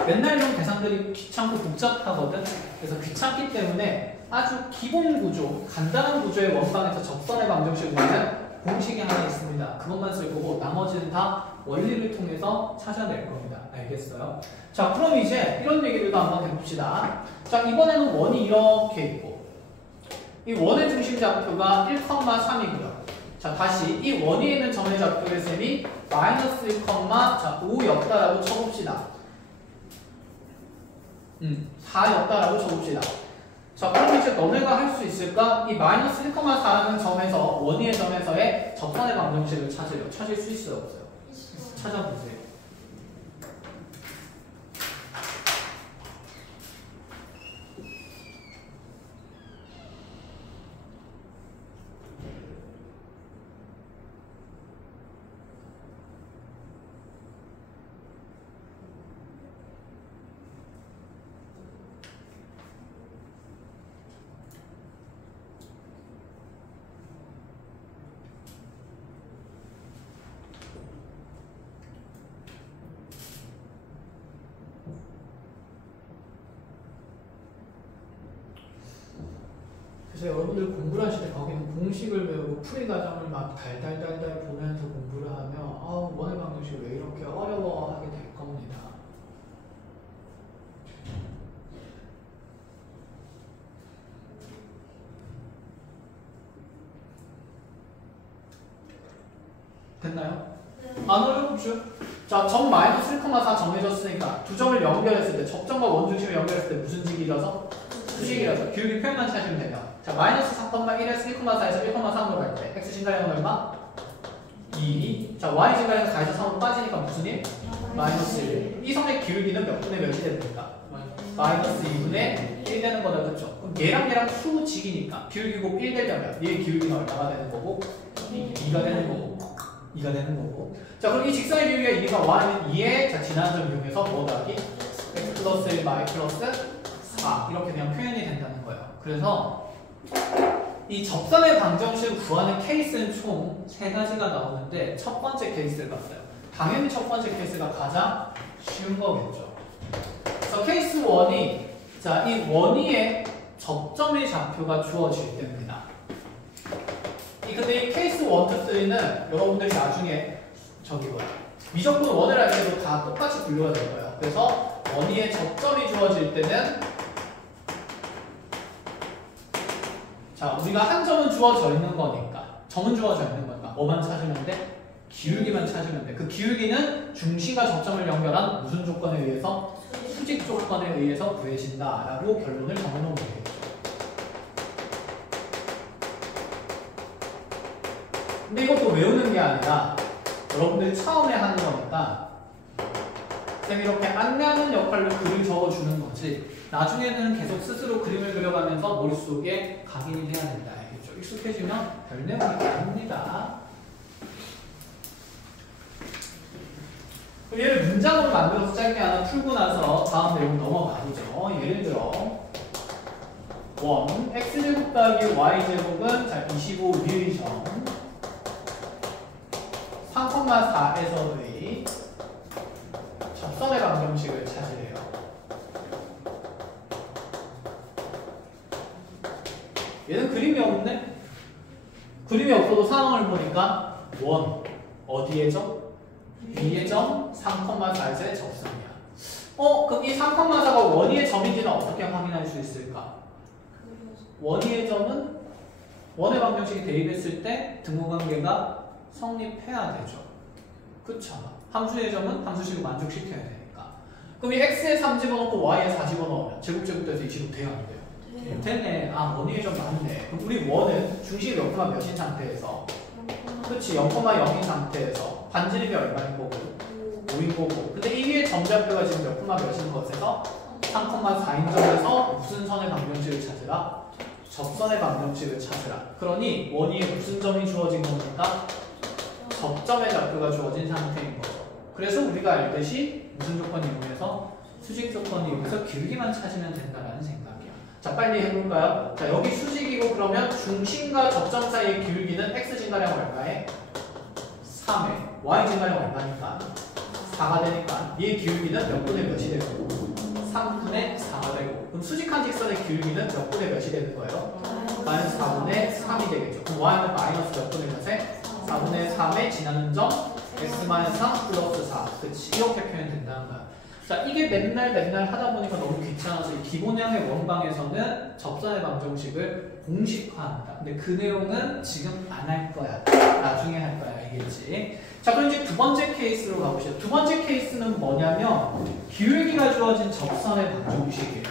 맨날 이런 계산들이 귀찮고 복잡하거든. 그래서 귀찮기 때문에 아주 기본 구조, 간단한 구조의 원방에서 접선의 방정식을 보면 공식이 하나 있습니다. 그것만 쓸 거고 나머지는 다 원리를 통해서 찾아낼 겁니다. 알겠어요? 자, 그럼 이제 이런 얘기들도 한번 해봅시다. 자, 이번에는 원이 이렇게 있고 이 원의 중심 좌표가 1,3이고요. 자, 다시 이 원위에 있는 점의 좌표를 셈이 마이너스 1, 자, 5였다라고 쳐봅시다. 4였다라고 쳐봅시다. 자, 그럼 이제 너네가 할 수 있을까? 이 마이너스 1, 4라는 점에서 원위의 점에서의 접선의 방정식을 찾으려. 찾을 수 있어요, 없어요? 찾아보세요. 그래서 여러분들 공부를 하실 때 거기는 공식을 외우고 풀이 과정을 막 달달달달 보면서 공부를 하면 원의 방정식이 왜 이렇게 어려워하게 될 겁니다. 됐나요? 안 어렵죠? 자, 점 마이너스 1, 4 정해졌으니까 두 점을 연결했을 때 접점과 원중심을 연결했을 때 무슨 식이라서? 수식이라서 기울기 표현만 찾으면 돼요. 자, 마이너스 4,1에서 1,4에서 1,3으로 갈 때 x 증가량은 얼마? 2. 자, y 증가량은 4에서 3으로 빠지니까 무슨 일? 마이너스 1. 이 선의 기울기는 몇 분의 몇이 됩니까? 마이너스 2분의 1 되는 거다, 그렇죠? 그럼 얘랑 수직이니까 기울기 곱 1 되려면 얘의 기울기는 얼마가 되는 거고? 2가 되는 거고. 2가 되는 거고. 자, 그럼 이 직선의 기울기가 2니까 y는 2에 자, 지나는 점 이용해서 뭐 더하기? x 플러스 1, y 플러스 4 이렇게 그냥 표현이 된다는 거예요. 그래서 이 접선의 방정식을 구하는 케이스는 총 3가지가 나오는데 첫 번째 케이스를 봤어요. 당연히 첫 번째 케이스가 가장 쉬운 거겠죠. 그래서 케이스 1이 자, 이 원위에 접점의 좌표가 주어질 때입니다. 근데 이 케이스 1, 2, 3는 여러분들이 나중에 미적분 원을 할 때도 다 똑같이 분류가 될 거예요. 그래서 원위에 접점이 주어질 때는 자, 우리가 한 점은 주어져 있는 거니까 점은 주어져 있는 거니까 뭐만 찾으면 돼? 기울기만 찾으면 돼. 그 기울기는 중심과 접점을 연결한 무슨 조건에 의해서? 수직 조건에 의해서 구해진다 라고 결론을 정해놓으면 되겠죠. 근데 이것도 외우는 게 아니라 여러분들이 처음에 하는 거니까 쌤이 이렇게 안내하는 역할로 글을 적어주는 거지 나중에는 계속 스스로 그림을 그려가면서 머릿속에 각인이 돼야 된다. 알겠죠? 익숙해지면 별 내용이 아닙니다. 얘를 문장으로 만들어서 짧게 하나 풀고 나서 다음 내용 넘어가 보죠. 예를 들어 x제곱 더하기 y제곱은 자 25 리에이션 3,4에서의 접선의 방정식을 찾으래요. 얘는 그림이 없네? 그림이 없어도 상황을 보니까 어디에 점? 위에 점 3,4에서의 접선이야. 그럼 이 3,4가 원위의 점인지는 어떻게 확인할 수 있을까? 원위의 점은 원의 방정식이 대입했을 때 등호관계가 성립해야 되죠. 그쵸? 함수의 점은 함수식을 만족시켜야 되니까. 그럼 이 x에 3 집어넣고 y에 4 집어넣으면 제곱제곱돼서 20 돼요? 안 돼요? 되네. 원위의 점 맞네. 그럼 우리 원은 중심이 몇 콤마 몇인 상태에서 그렇지 0,0인 상태에서 반지름이 얼마인 거고 5인 거고 근데 이 위에 점좌표가 지금 몇 콤마 몇인 것에서 3,4인 점에서 무슨 선의 방정식을 찾으라? 접선의 방정식을 찾으라. 그러니 원위에 무슨 점이 주어진 겁니까? 접점의 좌표가 주어진 상태인 거죠. 그래서 우리가 알듯이 무슨 조건을 이용해서? 수직 조건을 이용해서 기울기만 찾으면 된다는 생각이야. 자, 빨리 해볼까요? 자, 여기 수직이고 그러면 중심과 접점 사이의 기울기는 x 증가량 얼마에? 3에 y 증가량 얼마니까? 4가 되니까 얘의 기울기는 몇 분의 몇이 되고? 3분의 4가 되고 그럼 수직한 직선의 기울기는 몇 분의 몇이 되는 거예요? 마이너스 4분의 3이 되겠죠. 그럼 y는 마이너스 몇 분의 몇에? 4분의 3에 지나는 점 x-3 플러스 4 그치 이렇게 표현된다는 거야. 자, 이게 맨날 하다 보니까 너무 귀찮아서 이 기본형의 원방에서는 접선의 방정식을 공식화한다. 근데 그 내용은 지금 안 할 거야. 나중에 할 거야. 알겠지? 자, 그럼 이제 두 번째 케이스로 가보시죠. 두 번째 케이스는 뭐냐면 기울기가 주어진 접선의 방정식이에요.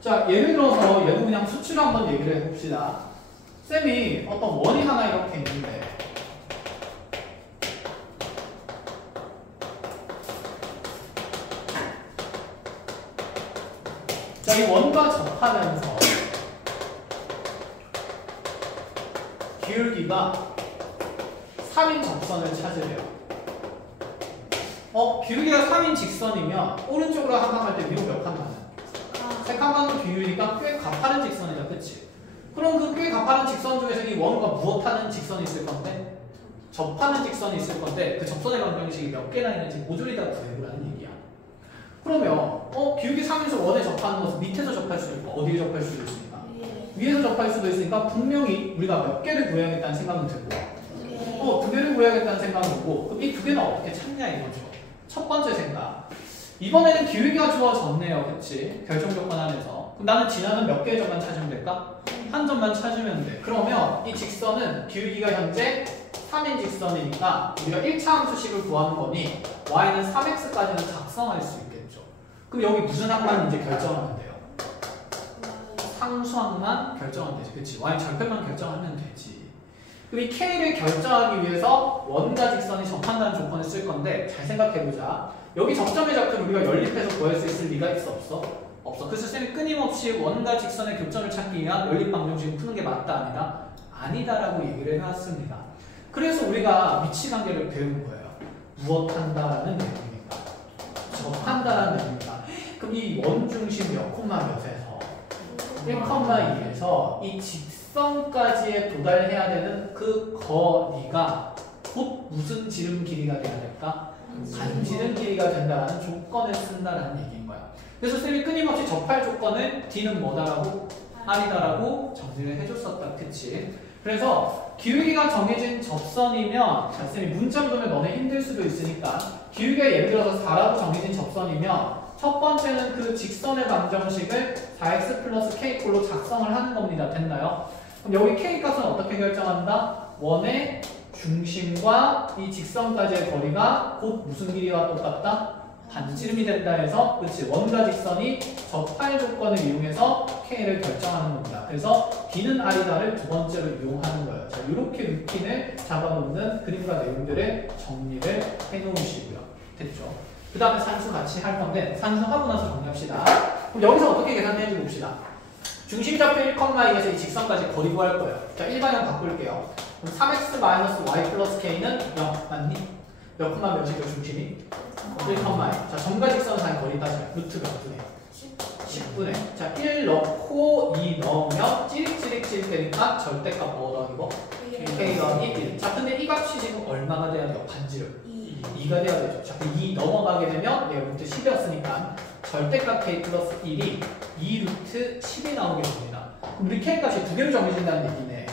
자, 예를 들어서 얘도 그냥 수치로 한번 얘기를 해봅시다. 쌤이 어떤 원이 하나 이렇게 있는데 자, 이 원과 접하면서 기울기가 3인 접선을 찾으래요. 기울기가 3인 직선이면 오른쪽으로 한 칸 갈 때 위로 몇 칸 가냐? 세 칸만으로 비우니까 꽤 가파른 직선이다. 그치? 그럼 그 꽤 가파른 직선 중에서 이 원과 무엇하는 직선이 있을 건데? 접하는 직선이 있을 건데 그 접선의 방정식이 몇 개나 있는지 모조리 다 구해보라는 얘기야. 그러면 기울기 3에서 원에 접하는 것은 밑에서 접할 수도 있고 어디에 접할 수도 있으니까 위에서 접할 수도 있으니까 분명히 우리가 몇 개를 구해야겠다는 생각은 들고 두 개를 구해야겠다는 생각은 들고 그럼 이 두 개는 어떻게 찾냐 이거죠. 첫 번째 생각. 이번에는 기울기가 주어졌네요. 그치? 결정 조건 안에서. 그럼 나는 지나는 몇 개의 점만 찾으면 될까? 한 점만 찾으면 돼. 그러면 이 직선은 기울기가 현재 3인 직선이니까 우리가 1차 함수식을 구하는 거니 y는 3x까지는 작성할 수 있겠죠. 그럼 여기 무슨 항만 이제 결정하면 돼요? 상수항만 결정하면 되지. 그치? y 절편만 결정하면 되지. 그럼 이 k를 결정하기 위해서 원과 직선이 접한다는 조건을 쓸 건데 잘 생각해보자. 여기 접점의 좌표를 우리가 연립해서 구할 수 있을 리가 있어? 없어? 없어. 그래서 쌤이 끊임없이 원과 직선의 교점을 찾기 위한 연립 방정식을 푸는 게 맞다 아니다? 아니다라고 얘기를 해왔습니다. 그래서 우리가 위치관계를 배운 거예요. 무엇한다라는 내용입니다. 접한다라는 내용입니다. 그럼 이 원중심 몇 콤마 몇에서 1,2에서 이 직선까지에 도달해야 되는 그 거리가 곧 무슨 지름 길이가 돼야 될까? 반지름 길이가 된다는 조건을 쓴다라는 얘기인 거야. 그래서 쌤이 끊임없이 접할 조건을 D는 뭐다라고? R이다라고 정리를 해줬었다. 그치? 그래서 기울기가 정해진 접선이면 자, 쌤이 문자로 보면 너네 힘들 수도 있으니까 기울기가 예를 들어서 4라고 정해진 접선이면 첫 번째는 그 직선의 방정식을 4x 플러스 k꼴로 작성을 하는 겁니다. 됐나요? 그럼 여기 k 값은 어떻게 결정한다? 원의 중심과 이 직선까지의 거리가 곧 무슨 길이와 똑같다? 반지름이 된다 해서 그렇지 원과 직선이 접할 조건을 이용해서 K를 결정하는 겁니다. 그래서 D는 R이다를 두 번째로 이용하는 거예요. 자, 이렇게 루틴을 잡아놓는 그림과 내용들을 정리를 해놓으시고요. 됐죠? 그 다음에 산수 같이 할 건데 산수하고 나서 정리합시다. 그럼 여기서 어떻게 계산해 줍시다. 중심좌표 1,2에서 이 직선까지 거리 구할 거예요. 자, 일반형 바꿀게요. 그럼 3x-y 플러스 k는 0 맞니? 몇 콤마 몇이죠 중심이? 1,2. 자, 점과 직선은 다 거리 따져요. 루트 몇 분의? 10분의. 자, 1 넣고 2 넣으면 찌릿찌릿 되니까 절대값 뭐 더하기고? k 더하기 1. 자, 근데 이 값이 지금 얼마가 돼야 돼요? 반지름. 2가 돼야 되죠. 자, 2 넘어가게 되면 얘가 루트 10이었으니까 절대값 k 플러스 1이 2 루트 10이 나오게 됩니다. 그럼 우리 k 값이 두 개로 정해진다는 얘기네.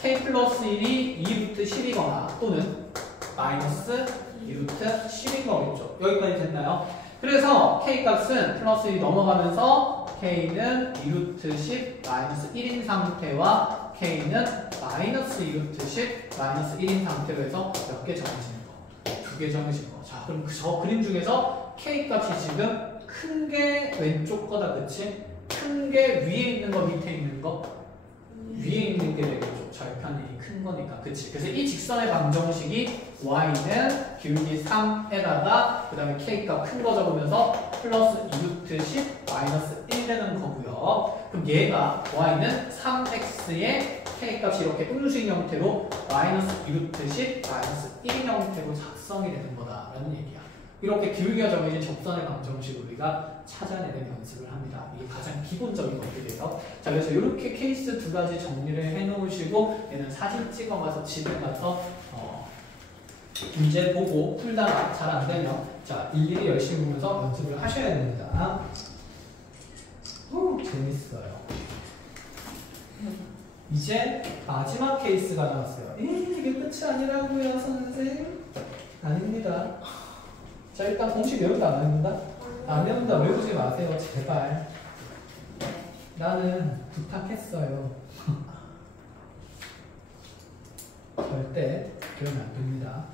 k 플러스 1이 2 루트 10이거나 또는 마이너스 2 루트 10인 거겠죠. 여기까지 됐나요? 그래서 k 값은 플러스 1이 넘어가면서 k는 2 루트 10 마이너스 1인 상태와 k는 마이너스 2 루트 10 마이너스 1인 상태로 해서 몇 개 정해지는 거? 두 개 정해지는 거. 자, 그럼 저 그림 중에서 k 값이 지금 큰 게 왼쪽 거다, 그치? 큰 게 위에 있는 거, 밑에 있는 거? 위에 있는 게 되겠죠. 절편이 큰 거니까. 그치? 그래서 이 직선의 방정식이 y는 기울기 3에다가 그 다음에 k값 큰 거 적으면서 플러스 2루트 10 마이너스 1 되는 거고요. 그럼 얘가 y는 3x에 k값이 이렇게 음수인 형태로 마이너스 2루트 10 마이너스 1인 형태로 작성이 되는 거다라는 얘기야. 이렇게 기울기가 정해진 접선의 방정식을 우리가 찾아내는 연습을 합니다. 이게 가장 기본적인 것들이에요. 자, 그래서 이렇게 케이스 두 가지 정리를 해놓으시고 얘는 사진 찍어가서 집에 가서 문제 보고 풀다가 잘 안 되면 자 일일이 열심히 보면서 연습을 하셔야 됩니다. 재밌어요. 이제 마지막 케이스가 나왔어요. 이게 끝이 아니라고요, 선생님? 아닙니다. 자, 일단 공식 외운다 안 외운다? 안 외운다 외우지 마세요, 제발. 나는 부탁했어요. 절대 그러면 안 됩니다.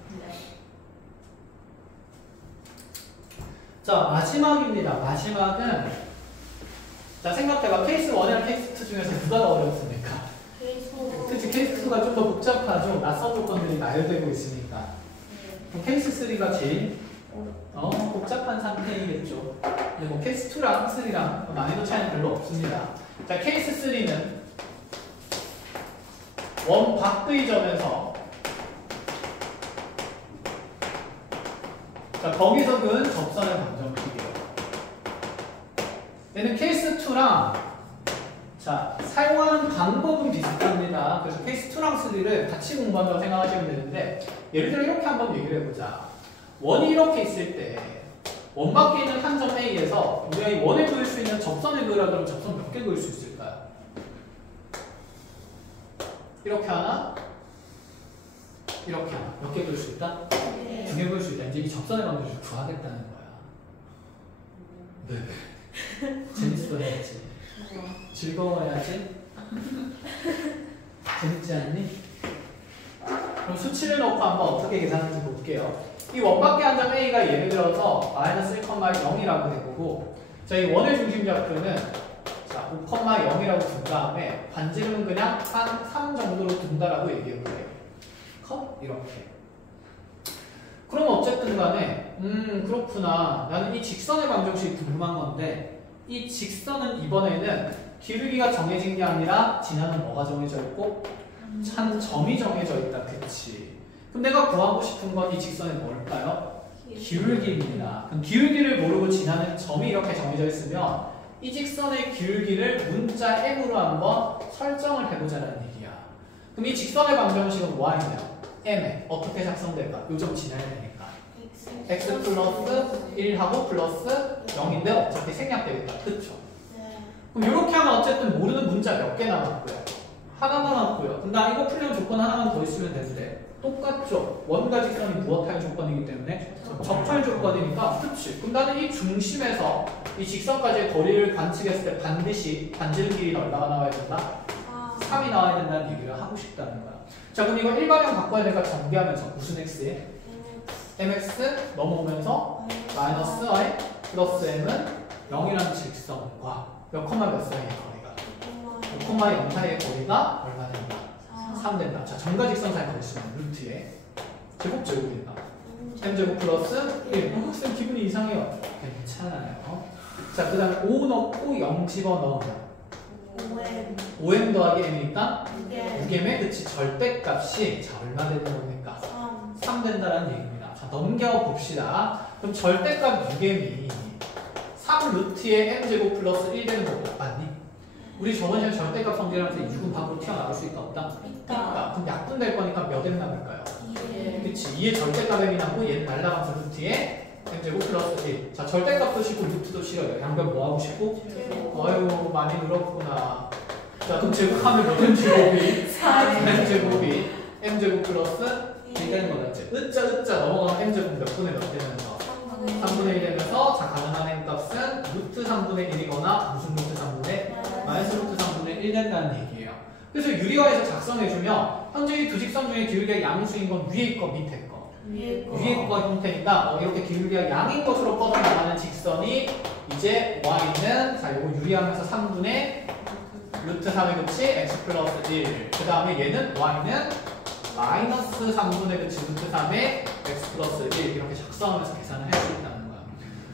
자, 마지막입니다. 마지막은 자, 생각해봐. 케이스 1이랑 케이스 2 중에서 누가 더 어렵습니까? 그치, 케이스 2가 좀 더 복잡하죠. 낯선 조건들이 나열되고 있으니까. 그럼 케이스 3가 제일 복잡한 상태이겠죠. 근데 뭐 케이스 2랑 3랑 난이도 차이는 별로 없습니다. 자, 케이스 3는 원박의 점에서 자, 거기서 그 접선의 방정식이에요. 얘는 케이스 2랑 자, 사용하는 방법은 비슷합니다. 그래서 케이스 2랑 3를 같이 공부한다고 생각하시면 되는데 예를 들어 이렇게 한번 얘기를 해보자. 원이 이렇게 있을 때 원 밖에 있는 한 점 A에서 우리가 이 원에 그릴 수 있는 접선을 그리라 그러면 접선 몇 개 그릴 수 있을까요? 이렇게 하나, 이렇게 하나. 몇 개 그릴 수 있다? 네. 2개 그릴 수 있다. 이제 이 접선의 방정식을 구하겠다는 거야. 네. 재밌어야지. 즐거워야지. 재밌지 않니? 그럼 수치를 넣고 한번 어떻게 계산하는지 볼게요. 이 원밖에 한 점 A가 예를 들어서 마이너스 1,0이라고 해보고 자, 이 원의 중심좌표는 자, 5,0이라고 둔 다음에 반지름은 그냥 한 3 정도로 둔다라고 얘기해볼게요. 컷? 이렇게. 그럼 어쨌든 간에 그렇구나. 나는 이 직선의 방정식이 궁금한 건데 이 직선은 이번에는 기울기가 정해진 게 아니라 지나는 뭐가 정해져 있고 한 점이 정해져 있다. 그치? 그럼 내가 구하고 싶은 건 이 직선의 뭘까요? 기울기입니다. 그럼 기울기를 모르고 지나는 점이 이렇게 정해져 있으면 이 직선의 기울기를 문자 m으로 한번 설정을 해보자는 얘기야. 그럼 이 직선의 방정식은 y는 m에 어떻게 작성될까? 요 점 지나야 되니까 x 플러스 1하고 플러스 0인데 어차피 생략되겠다. 그쵸? 그럼 이렇게 하면 어쨌든 모르는 문자 몇 개 남았고요? 하나 남았고요. 그럼 나 이거 풀려면 조건 하나만 더 있으면 되는데 똑같죠? 원과 직선이 무엇할 조건이기 때문에 접할 조건이니까 그렇지. 그럼 나는 이 중심에서 이 직선까지의 거리를 관측했을 때 반드시 반지름 길이가 얼마가 나와야 된다? 3이 나와야 된다는 얘기를 하고 싶다는 거야. 자, 그럼 이거 일반형 바꿔야 되니까 전개하면서 무슨 x에? mx 넘어오면서 마이너스 i 플러스 m은 0이라는 직선과 몇 콤마 몇 사이의 거리가? 5,0 사이의 거리가 얼마 된다? 3 된다. 자, 전과 직선 사이 거리 쓰면 루트에 제곱제곱된다. m제곱 플러스 1. 학생 기분이 이상해요. 괜찮아요. 자, 그 다음에 5 넣고 0 집어넣으면 5m 더하기 m이니까 6m의 그치 절대값이 자, 얼마 되는 겁니까? 3 된다라는 얘기입니다. 자, 넘겨봅시다. 그럼 절대값 6m이 3 루트에 m제곱 플러스 1 되는 거 못 봤니? 우리 저번 시간에 절대값 성질하면서 6은 밖으로 튀어나올 수 있다 없다? 있다. 그럼 약분될 거니까 몇 m 남을까요? 2. 그치. 2의 절대값 m이 남고 얘는 날라가면서 루트에 m제곱 플러스 1. 자, 절대값도 싫고 루트도 싫어요. 양변 뭐 하고 싶고? 어휴, 많이 늘었구나. 자, 그럼 제곱하면 몇 m제곱이? 4m제곱이 m제곱 플러스 1 되는 거 같지? 으짜 넘어가면 m제곱 몇 분의 몇 되면서? 3분의 1 되면서 자, 가능한 m 값은 루트 3분의 1이거나 무슨 루트 3분의 마이너스 루트 3분의 1 된다는 얘기예요. 그래서 유리화에서 작성해주면 현재 이 두 직선 중에 기울기가 양수인 건 위에 거 밑에 거? 위에 거 형태니까 이렇게 기울기가 양인 것으로 뻗어나가는 직선이 이제 y는 자, 이거 유리하면서 3분의 루트 3의 그치 x 플러스 1. 그 다음에 얘는 y는 마이너스 3분의 그치 루트 3의 x 플러스 1 이렇게 작성하면서 계산을 할 수 있다는 거야.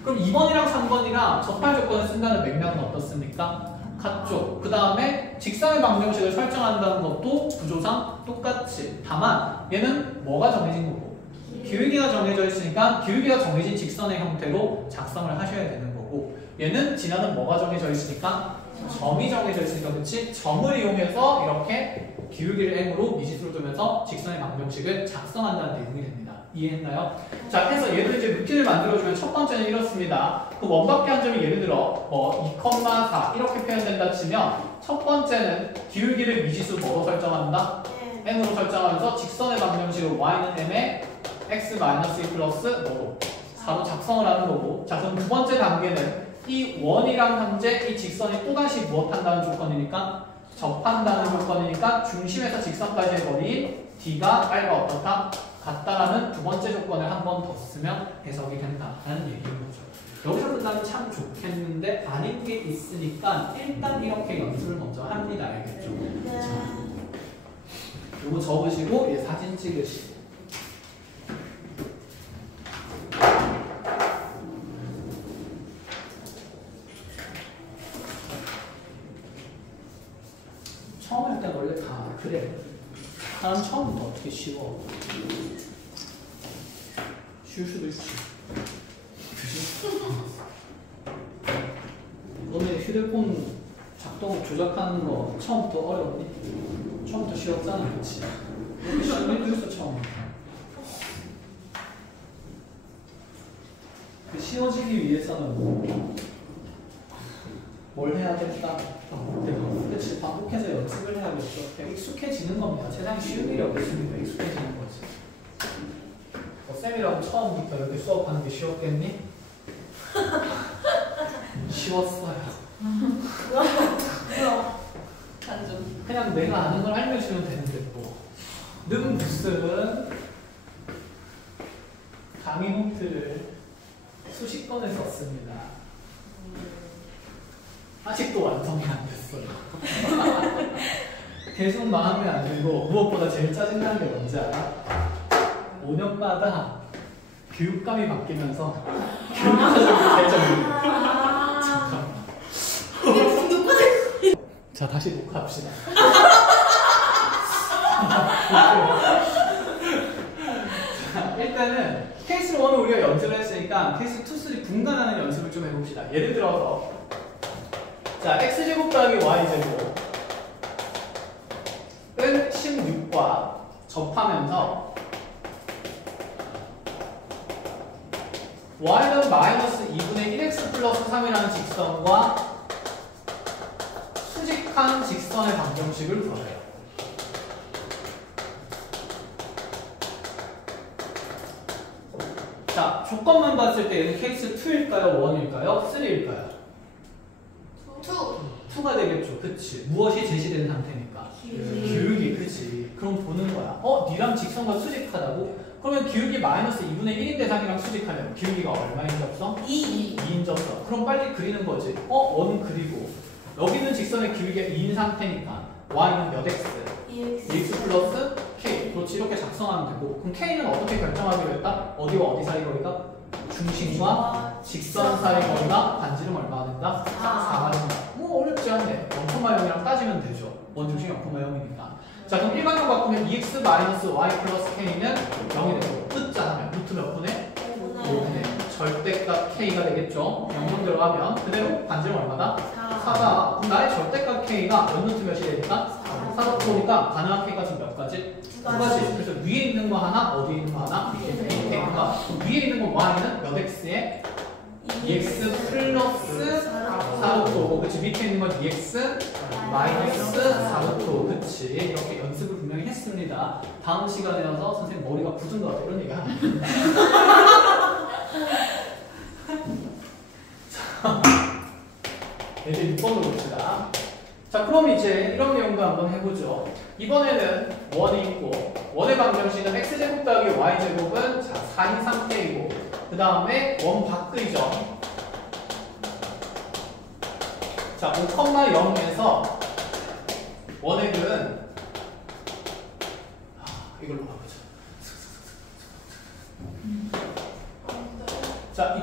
그럼 2번이랑 3번이랑 접할 조건을 쓴다는 맥락은 어떻습니까? 같죠. 그 다음에 직선의 방정식을 설정한다는 것도 구조상 똑같이. 다만 얘는 뭐가 정해진 거고? 기울기가 정해져 있으니까 기울기가 정해진 직선의 형태로 작성을 하셔야 되는 거고, 얘는 지나는 뭐가 정해져 있으니까 점이 정해져 있으니까, 그치? 점을 이용해서 이렇게 기울기를 m으로 미지수를 두면서 직선의 방정식을 작성한다는 내용이 됩니다. 이해했나요? 자, 해서 얘를 이제 루틴을 만들어주면 첫 번째는 이렇습니다. 그 원밖에 한 점이 예를 들어 2,4 이렇게 표현된다 치면 첫 번째는 기울기를 미지수 뭐로 설정한다? n으로 설정하면서 직선의 방정식을 y는 m에 x-2 플러스 뭐로 4로 작성을 하는 거고, 자, 그럼 두 번째 단계는 이 원이랑 현재 이 직선이 또다시 무엇 한다는 조건이니까 접한다는 조건이니까 중심에서 직선까지의 거리인 d가 r과 어떻다? 같다라는 두 번째 조건을 한 번 더 쓰면 해석이 된다라는 얘기인 거죠. 여기서 끝나면 참 좋겠는데 아닌 게 있으니까 일단 이렇게 연습을 먼저 합니다. 알겠죠? 네. 요거 적으시고 얘 사진 찍으시고. 처음 할 때 원래 다 그래. 사람 처음부터 어떻게 쉬워? 쉬울 수도 있지. 너네 휴대폰 작동 조작하는 거 처음부터 어려웠니? 처음부터 쉬웠잖아, 그치? 이렇게 쉬운 일도 있어, 처음부터. 그 쉬워지기 위해서는 뭘 해야 될까? 그치, 반복해서 연습을 해야겠죠. 익숙해지는 겁니다. 세상에 쉬운 일이 없으니까 익숙해지는 거지. 쌤이라고 처음부터 이렇게 수업하는 게 쉬웠겠니? 쉬웠어요. 그냥 내가 아는 걸 알려주면 되는데 뭐. 는 무슨 강의 노트를 수십 건을 썼습니다. 아직도 완성이 안 됐어요. 계속 마음에 안 들고, 무엇보다 제일 짜증나는 게 뭔지 알아? 5년마다 교육감이 바뀌면서 교육과정이 개정이. 잠깐만. 자, 다시 녹화합시다. 자, 일단은 케이스 1을 우리가 연습을 했으니까 케이스 2, 3 분간하는 연습을 좀 해봅시다. 예를 들어서 자, x제곱 더하기 y제곱은 16과 접하면서 y는 마이너스 2분의 1x 플러스 3이라는 직선과 수직한 직선의 방정식을 구해요. 자, 조건만 봤을 때 얘는 케이스 2일까요? 1일까요? 3일까요? 2가 되겠죠. 그치? 무엇이 제시된 상태니까? 기울기, 그치? 그럼 보는 거야. 니랑 직선과 수직하다고? 그러면 기울기 마이너스 2분의 1인 대상이랑 수직하면 기울기가 얼마인 접선? 2인 접선. 그럼 빨리 그리는 거지. 원 그리고 여기는 직선의 기울기가 2인 상태니까 y는 몇 x? 2x 플러스 k. 그렇지, 이렇게 작성하면 되고, 그럼 k는 어떻게 결정하기로 했다? 어디와 어디 사이 거리가? 중심과 직선 사이 거리가 반지름 얼마가 된다? 4가 된다. 뭐 어렵지 않네. 0,0이랑 따지면 되죠. 원중심 0,0이니까. 자, 그럼 일반형 바꾸면 2x 마이너스 y 플러스 k는 0이 되고, 끝자 하면 루트 몇 분의? 5분의 절대값 k가 되겠죠. 0분 들어가면 그대로 반지름 얼마다? 4다. 그럼 나의 절대값 k가 몇 루트 몇이 되니까? 4루트 보니까 가능한 k가 지금 몇 가지? 2가지. 그래서 위에 있는 거 하나, 어디에 있는 거 하나? 밑에 있는 거. 위에 있는 거 y는 몇 x에? 2x 플러스 4루트. 그치? 밑에 있는 건 2x 마이너스 4루트. 그치? 이렇게 연습을 분명히 했습니다. 다음 시간에 와서 선생님 머리가 굳은 것 같아. 이런 얘기 하면 안 이제 6번으로 봅시다. 자, 그럼 이제 이런 내용도 한번 해보죠. 이번에는 원이 있고, 원의 방정식은 x제곱 더하기 y제곱은 자 4인 3k이고, 그 다음에 원 밖의죠. 자, 5,0에서 원액은 이걸로 가보죠. 자,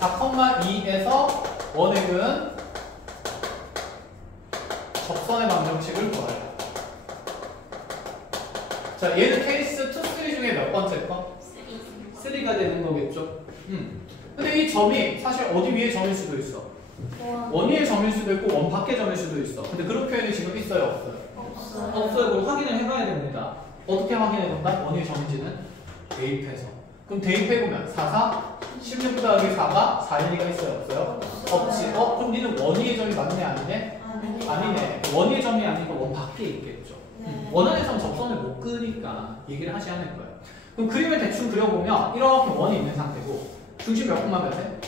4,2에서 원액은 접선의 방정식을 구해요. 자, 얘는 케이스 2, 3 중에 몇 번째 거? 3가 되는 거겠죠? 근데 이 점이 사실 어디 위에 점일 수도 있어. 원 위에 점일 수도 있고 원 밖에 점일 수도 있어. 근데 그런 표현이 지금 있어요, 없어요? 없어요. 그럼 확인을 해봐야 됩니다. 어떻게 확인해 본다? 원 위에 점인지는 대입해서. 그럼 대입해보면 4, 4, 16 더하기 4가 4, 1, 2가 있어요, 없어요? 없지. 그럼 니는 원 위에 점이 맞네, 아니네? 아니네. 원 위에 점이 아니고 원 밖에 있겠죠. 원 안에서는 접선을 못 그으니까 얘기를 하지 않을 거예요. 그럼 그림을 대충 그려보면 이렇게 원이 있는 상태고 중심 몇 콤마 몇에?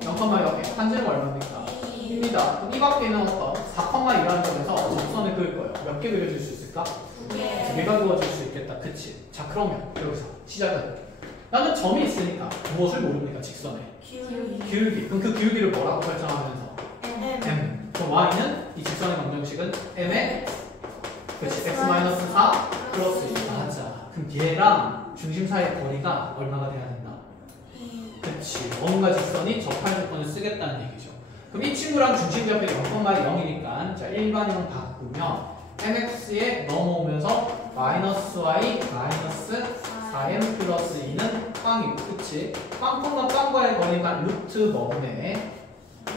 0,6에 한지는 얼마입니까? 2입니다. 그럼 이 밖에 있는 어떤 4,2라는 점에서 접선을 그을 거예요. 몇 개 그려줄 수 있을까? 2개가 그어줄 수 있겠다. 그치? 자, 그러면 여기서 시작은 나는 점이 있으니까 무엇을 모릅니까? 직선의 기울기. 그럼 그 기울기를 뭐라고 설정하면서? M. 그럼 Y는 이 직선의 방정식은 M의 그치? X-4 플러스 2. 맞아. 그럼 얘랑 중심 사이의 거리가 얼마가 돼야 된다? 그치. 원과 직선이 접할 조건을 쓰겠다는 얘기죠. 그럼 이 친구랑 중심 옆에 0,0이니까 자, 일반형 바꾸면 mx에 넘어오면서 마이너스 y 마이너스 4m 플러스 2는 빵이고, 그치? 빵과 빵과의 거리가 루트 먹네.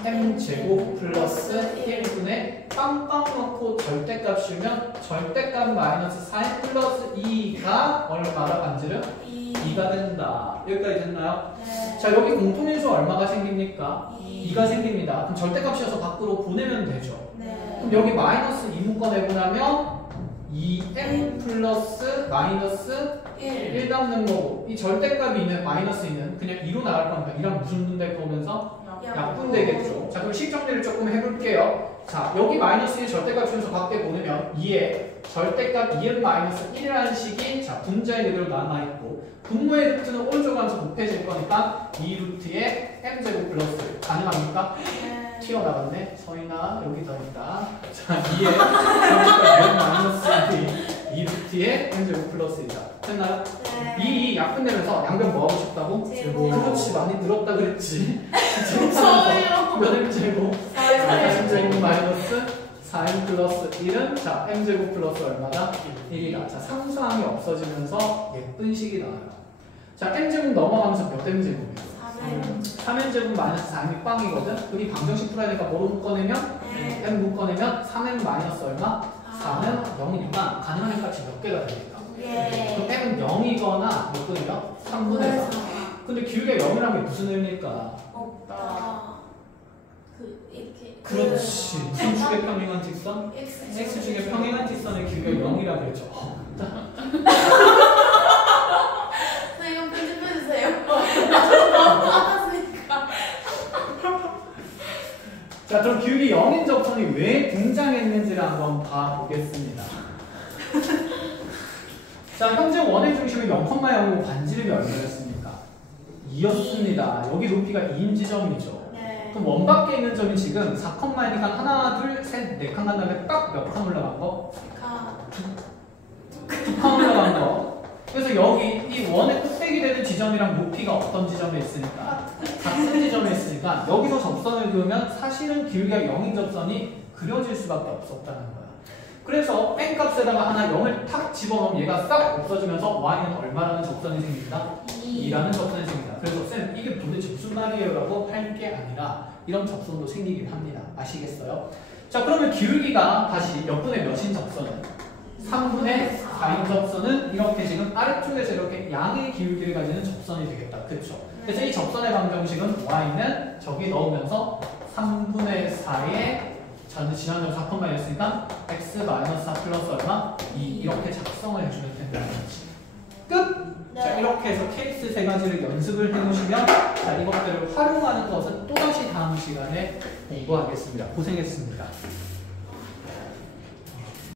m제곱 플러스 1분의 빵빵 넣고 절대값 씌우면 절대값 마이너스 4m 플러스 2가 얼마라 반지름? 2가 된다. 여기까지 됐나요? 자, 여기 공통인수 얼마가 생깁니까? 2가 생깁니다. 그럼 절대값 씌워서 밖으로 보내면 되죠. 그럼 여기 마이너스 2 묶어내고 나면 2m 플러스 마이너스 1 남는 거고, 이 절대값이 있는 마이너스 2는 그냥 2로 나갈 거니까 2랑 무슨 분될 거면서 약분되겠죠. 자, 그럼 식 정리를 조금 해볼게요. 자, 여기 마이너스 1 절대값 씌워서 밖에 보내면 2에 절대값 2n 마이너스 1이라는 식이 자, 분자에 그대로 남아있고, 분모의 루트는 오른쪽으로 가면서 곱해질 거니까 2루트에 m제곱 플러스 가능합니까? 튀어나갔네. 서인아 여기 더 있다. 자, 2에 n 마이너스 2루트에 m제곱 플러스 2다. 됐나요? 이 약분되면서 양변 뭐 하고 싶다고? 제곱. 그렇지, 많이 늘었다 그랬지. 저요. 몇 m제곱? 40제곱 마이너스 4m 플러스 1은 자, m제곱 플러스 얼마다? 1이다. 자, 상수항이 없어지면서 예쁜 식이 나와요. 자, m제곱 넘어가면서 몇 m제곱이에요? 3m제곱 마이너스 4m이 빵이거든? 그럼 이 방정식 풀어야 되니까 뭐로 묶어내면? m 묶어내면 3m 마이너스 얼마? 4는 0이니까 가능한 값이 몇 개가 됩니까? 그럼 m은 0이거나 몇 분이요? 3분의 4. 근데 기울기가 0이라는 게 무슨 의미입니까? 그렇지. 무슨 축의 평행한 직선? X축의 평행한 직선의 기울기가 0이라고 했죠. 선생님 편집해주세요. 너무 알았으니까. 자, 그럼 기울기 0인 접선이 왜 등장했는지를 한번 봐보겠습니다. 자, 현재 원의 중심은 0,0고 반지름이 얼마였습니까? 2였습니다. 여기 높이가 2인 지점이죠. 그럼 원 밖에 있는 점이 지금 4컴마이니까 하나, 둘, 셋, 네 칸 간 다음에 딱 몇 칸 올라간 거? 2칸 올라간 거. 그래서 여기 이 원의 꼭대기 되는 지점이랑 높이가 어떤 지점에 있으니까? 같은 지점에 있으니까 여기서 접선을 그으면 사실은 기울기가 0인 접선이 그려질 수밖에 없었다는 거야. 그래서 n값에다가 하나 0을 탁 집어넣으면 얘가 싹 없어지면서 y는 얼마라는 접선이 생깁니다? 2라는 접선이 생깁니다. 그래서 쌤 이게 도대체 무슨 말이에요? 라고 할 게 아니라 이런 접선도 생기긴 합니다. 아시겠어요? 자, 그러면 기울기가 다시 몇 분의 몇인 접선은? 3분의 4인 접선은 이렇게 지금 아래쪽에서 이렇게 양의 기울기를 가지는 접선이 되겠다. 그렇죠? 그래서 이 접선의 방정식은 y는 저기 넣으면서 3분의 4의 저는 지난번 4컴마였으니까 x-4 플러스 얼마? 2 이렇게 작성을 해주면 된다는 거지. 끝! 자, 이렇게 해서 케이스 세 가지를 연습을 해놓으시면 자, 이것들을 활용하는 것은 또다시 다음 시간에 공부하겠습니다. 고생했습니다.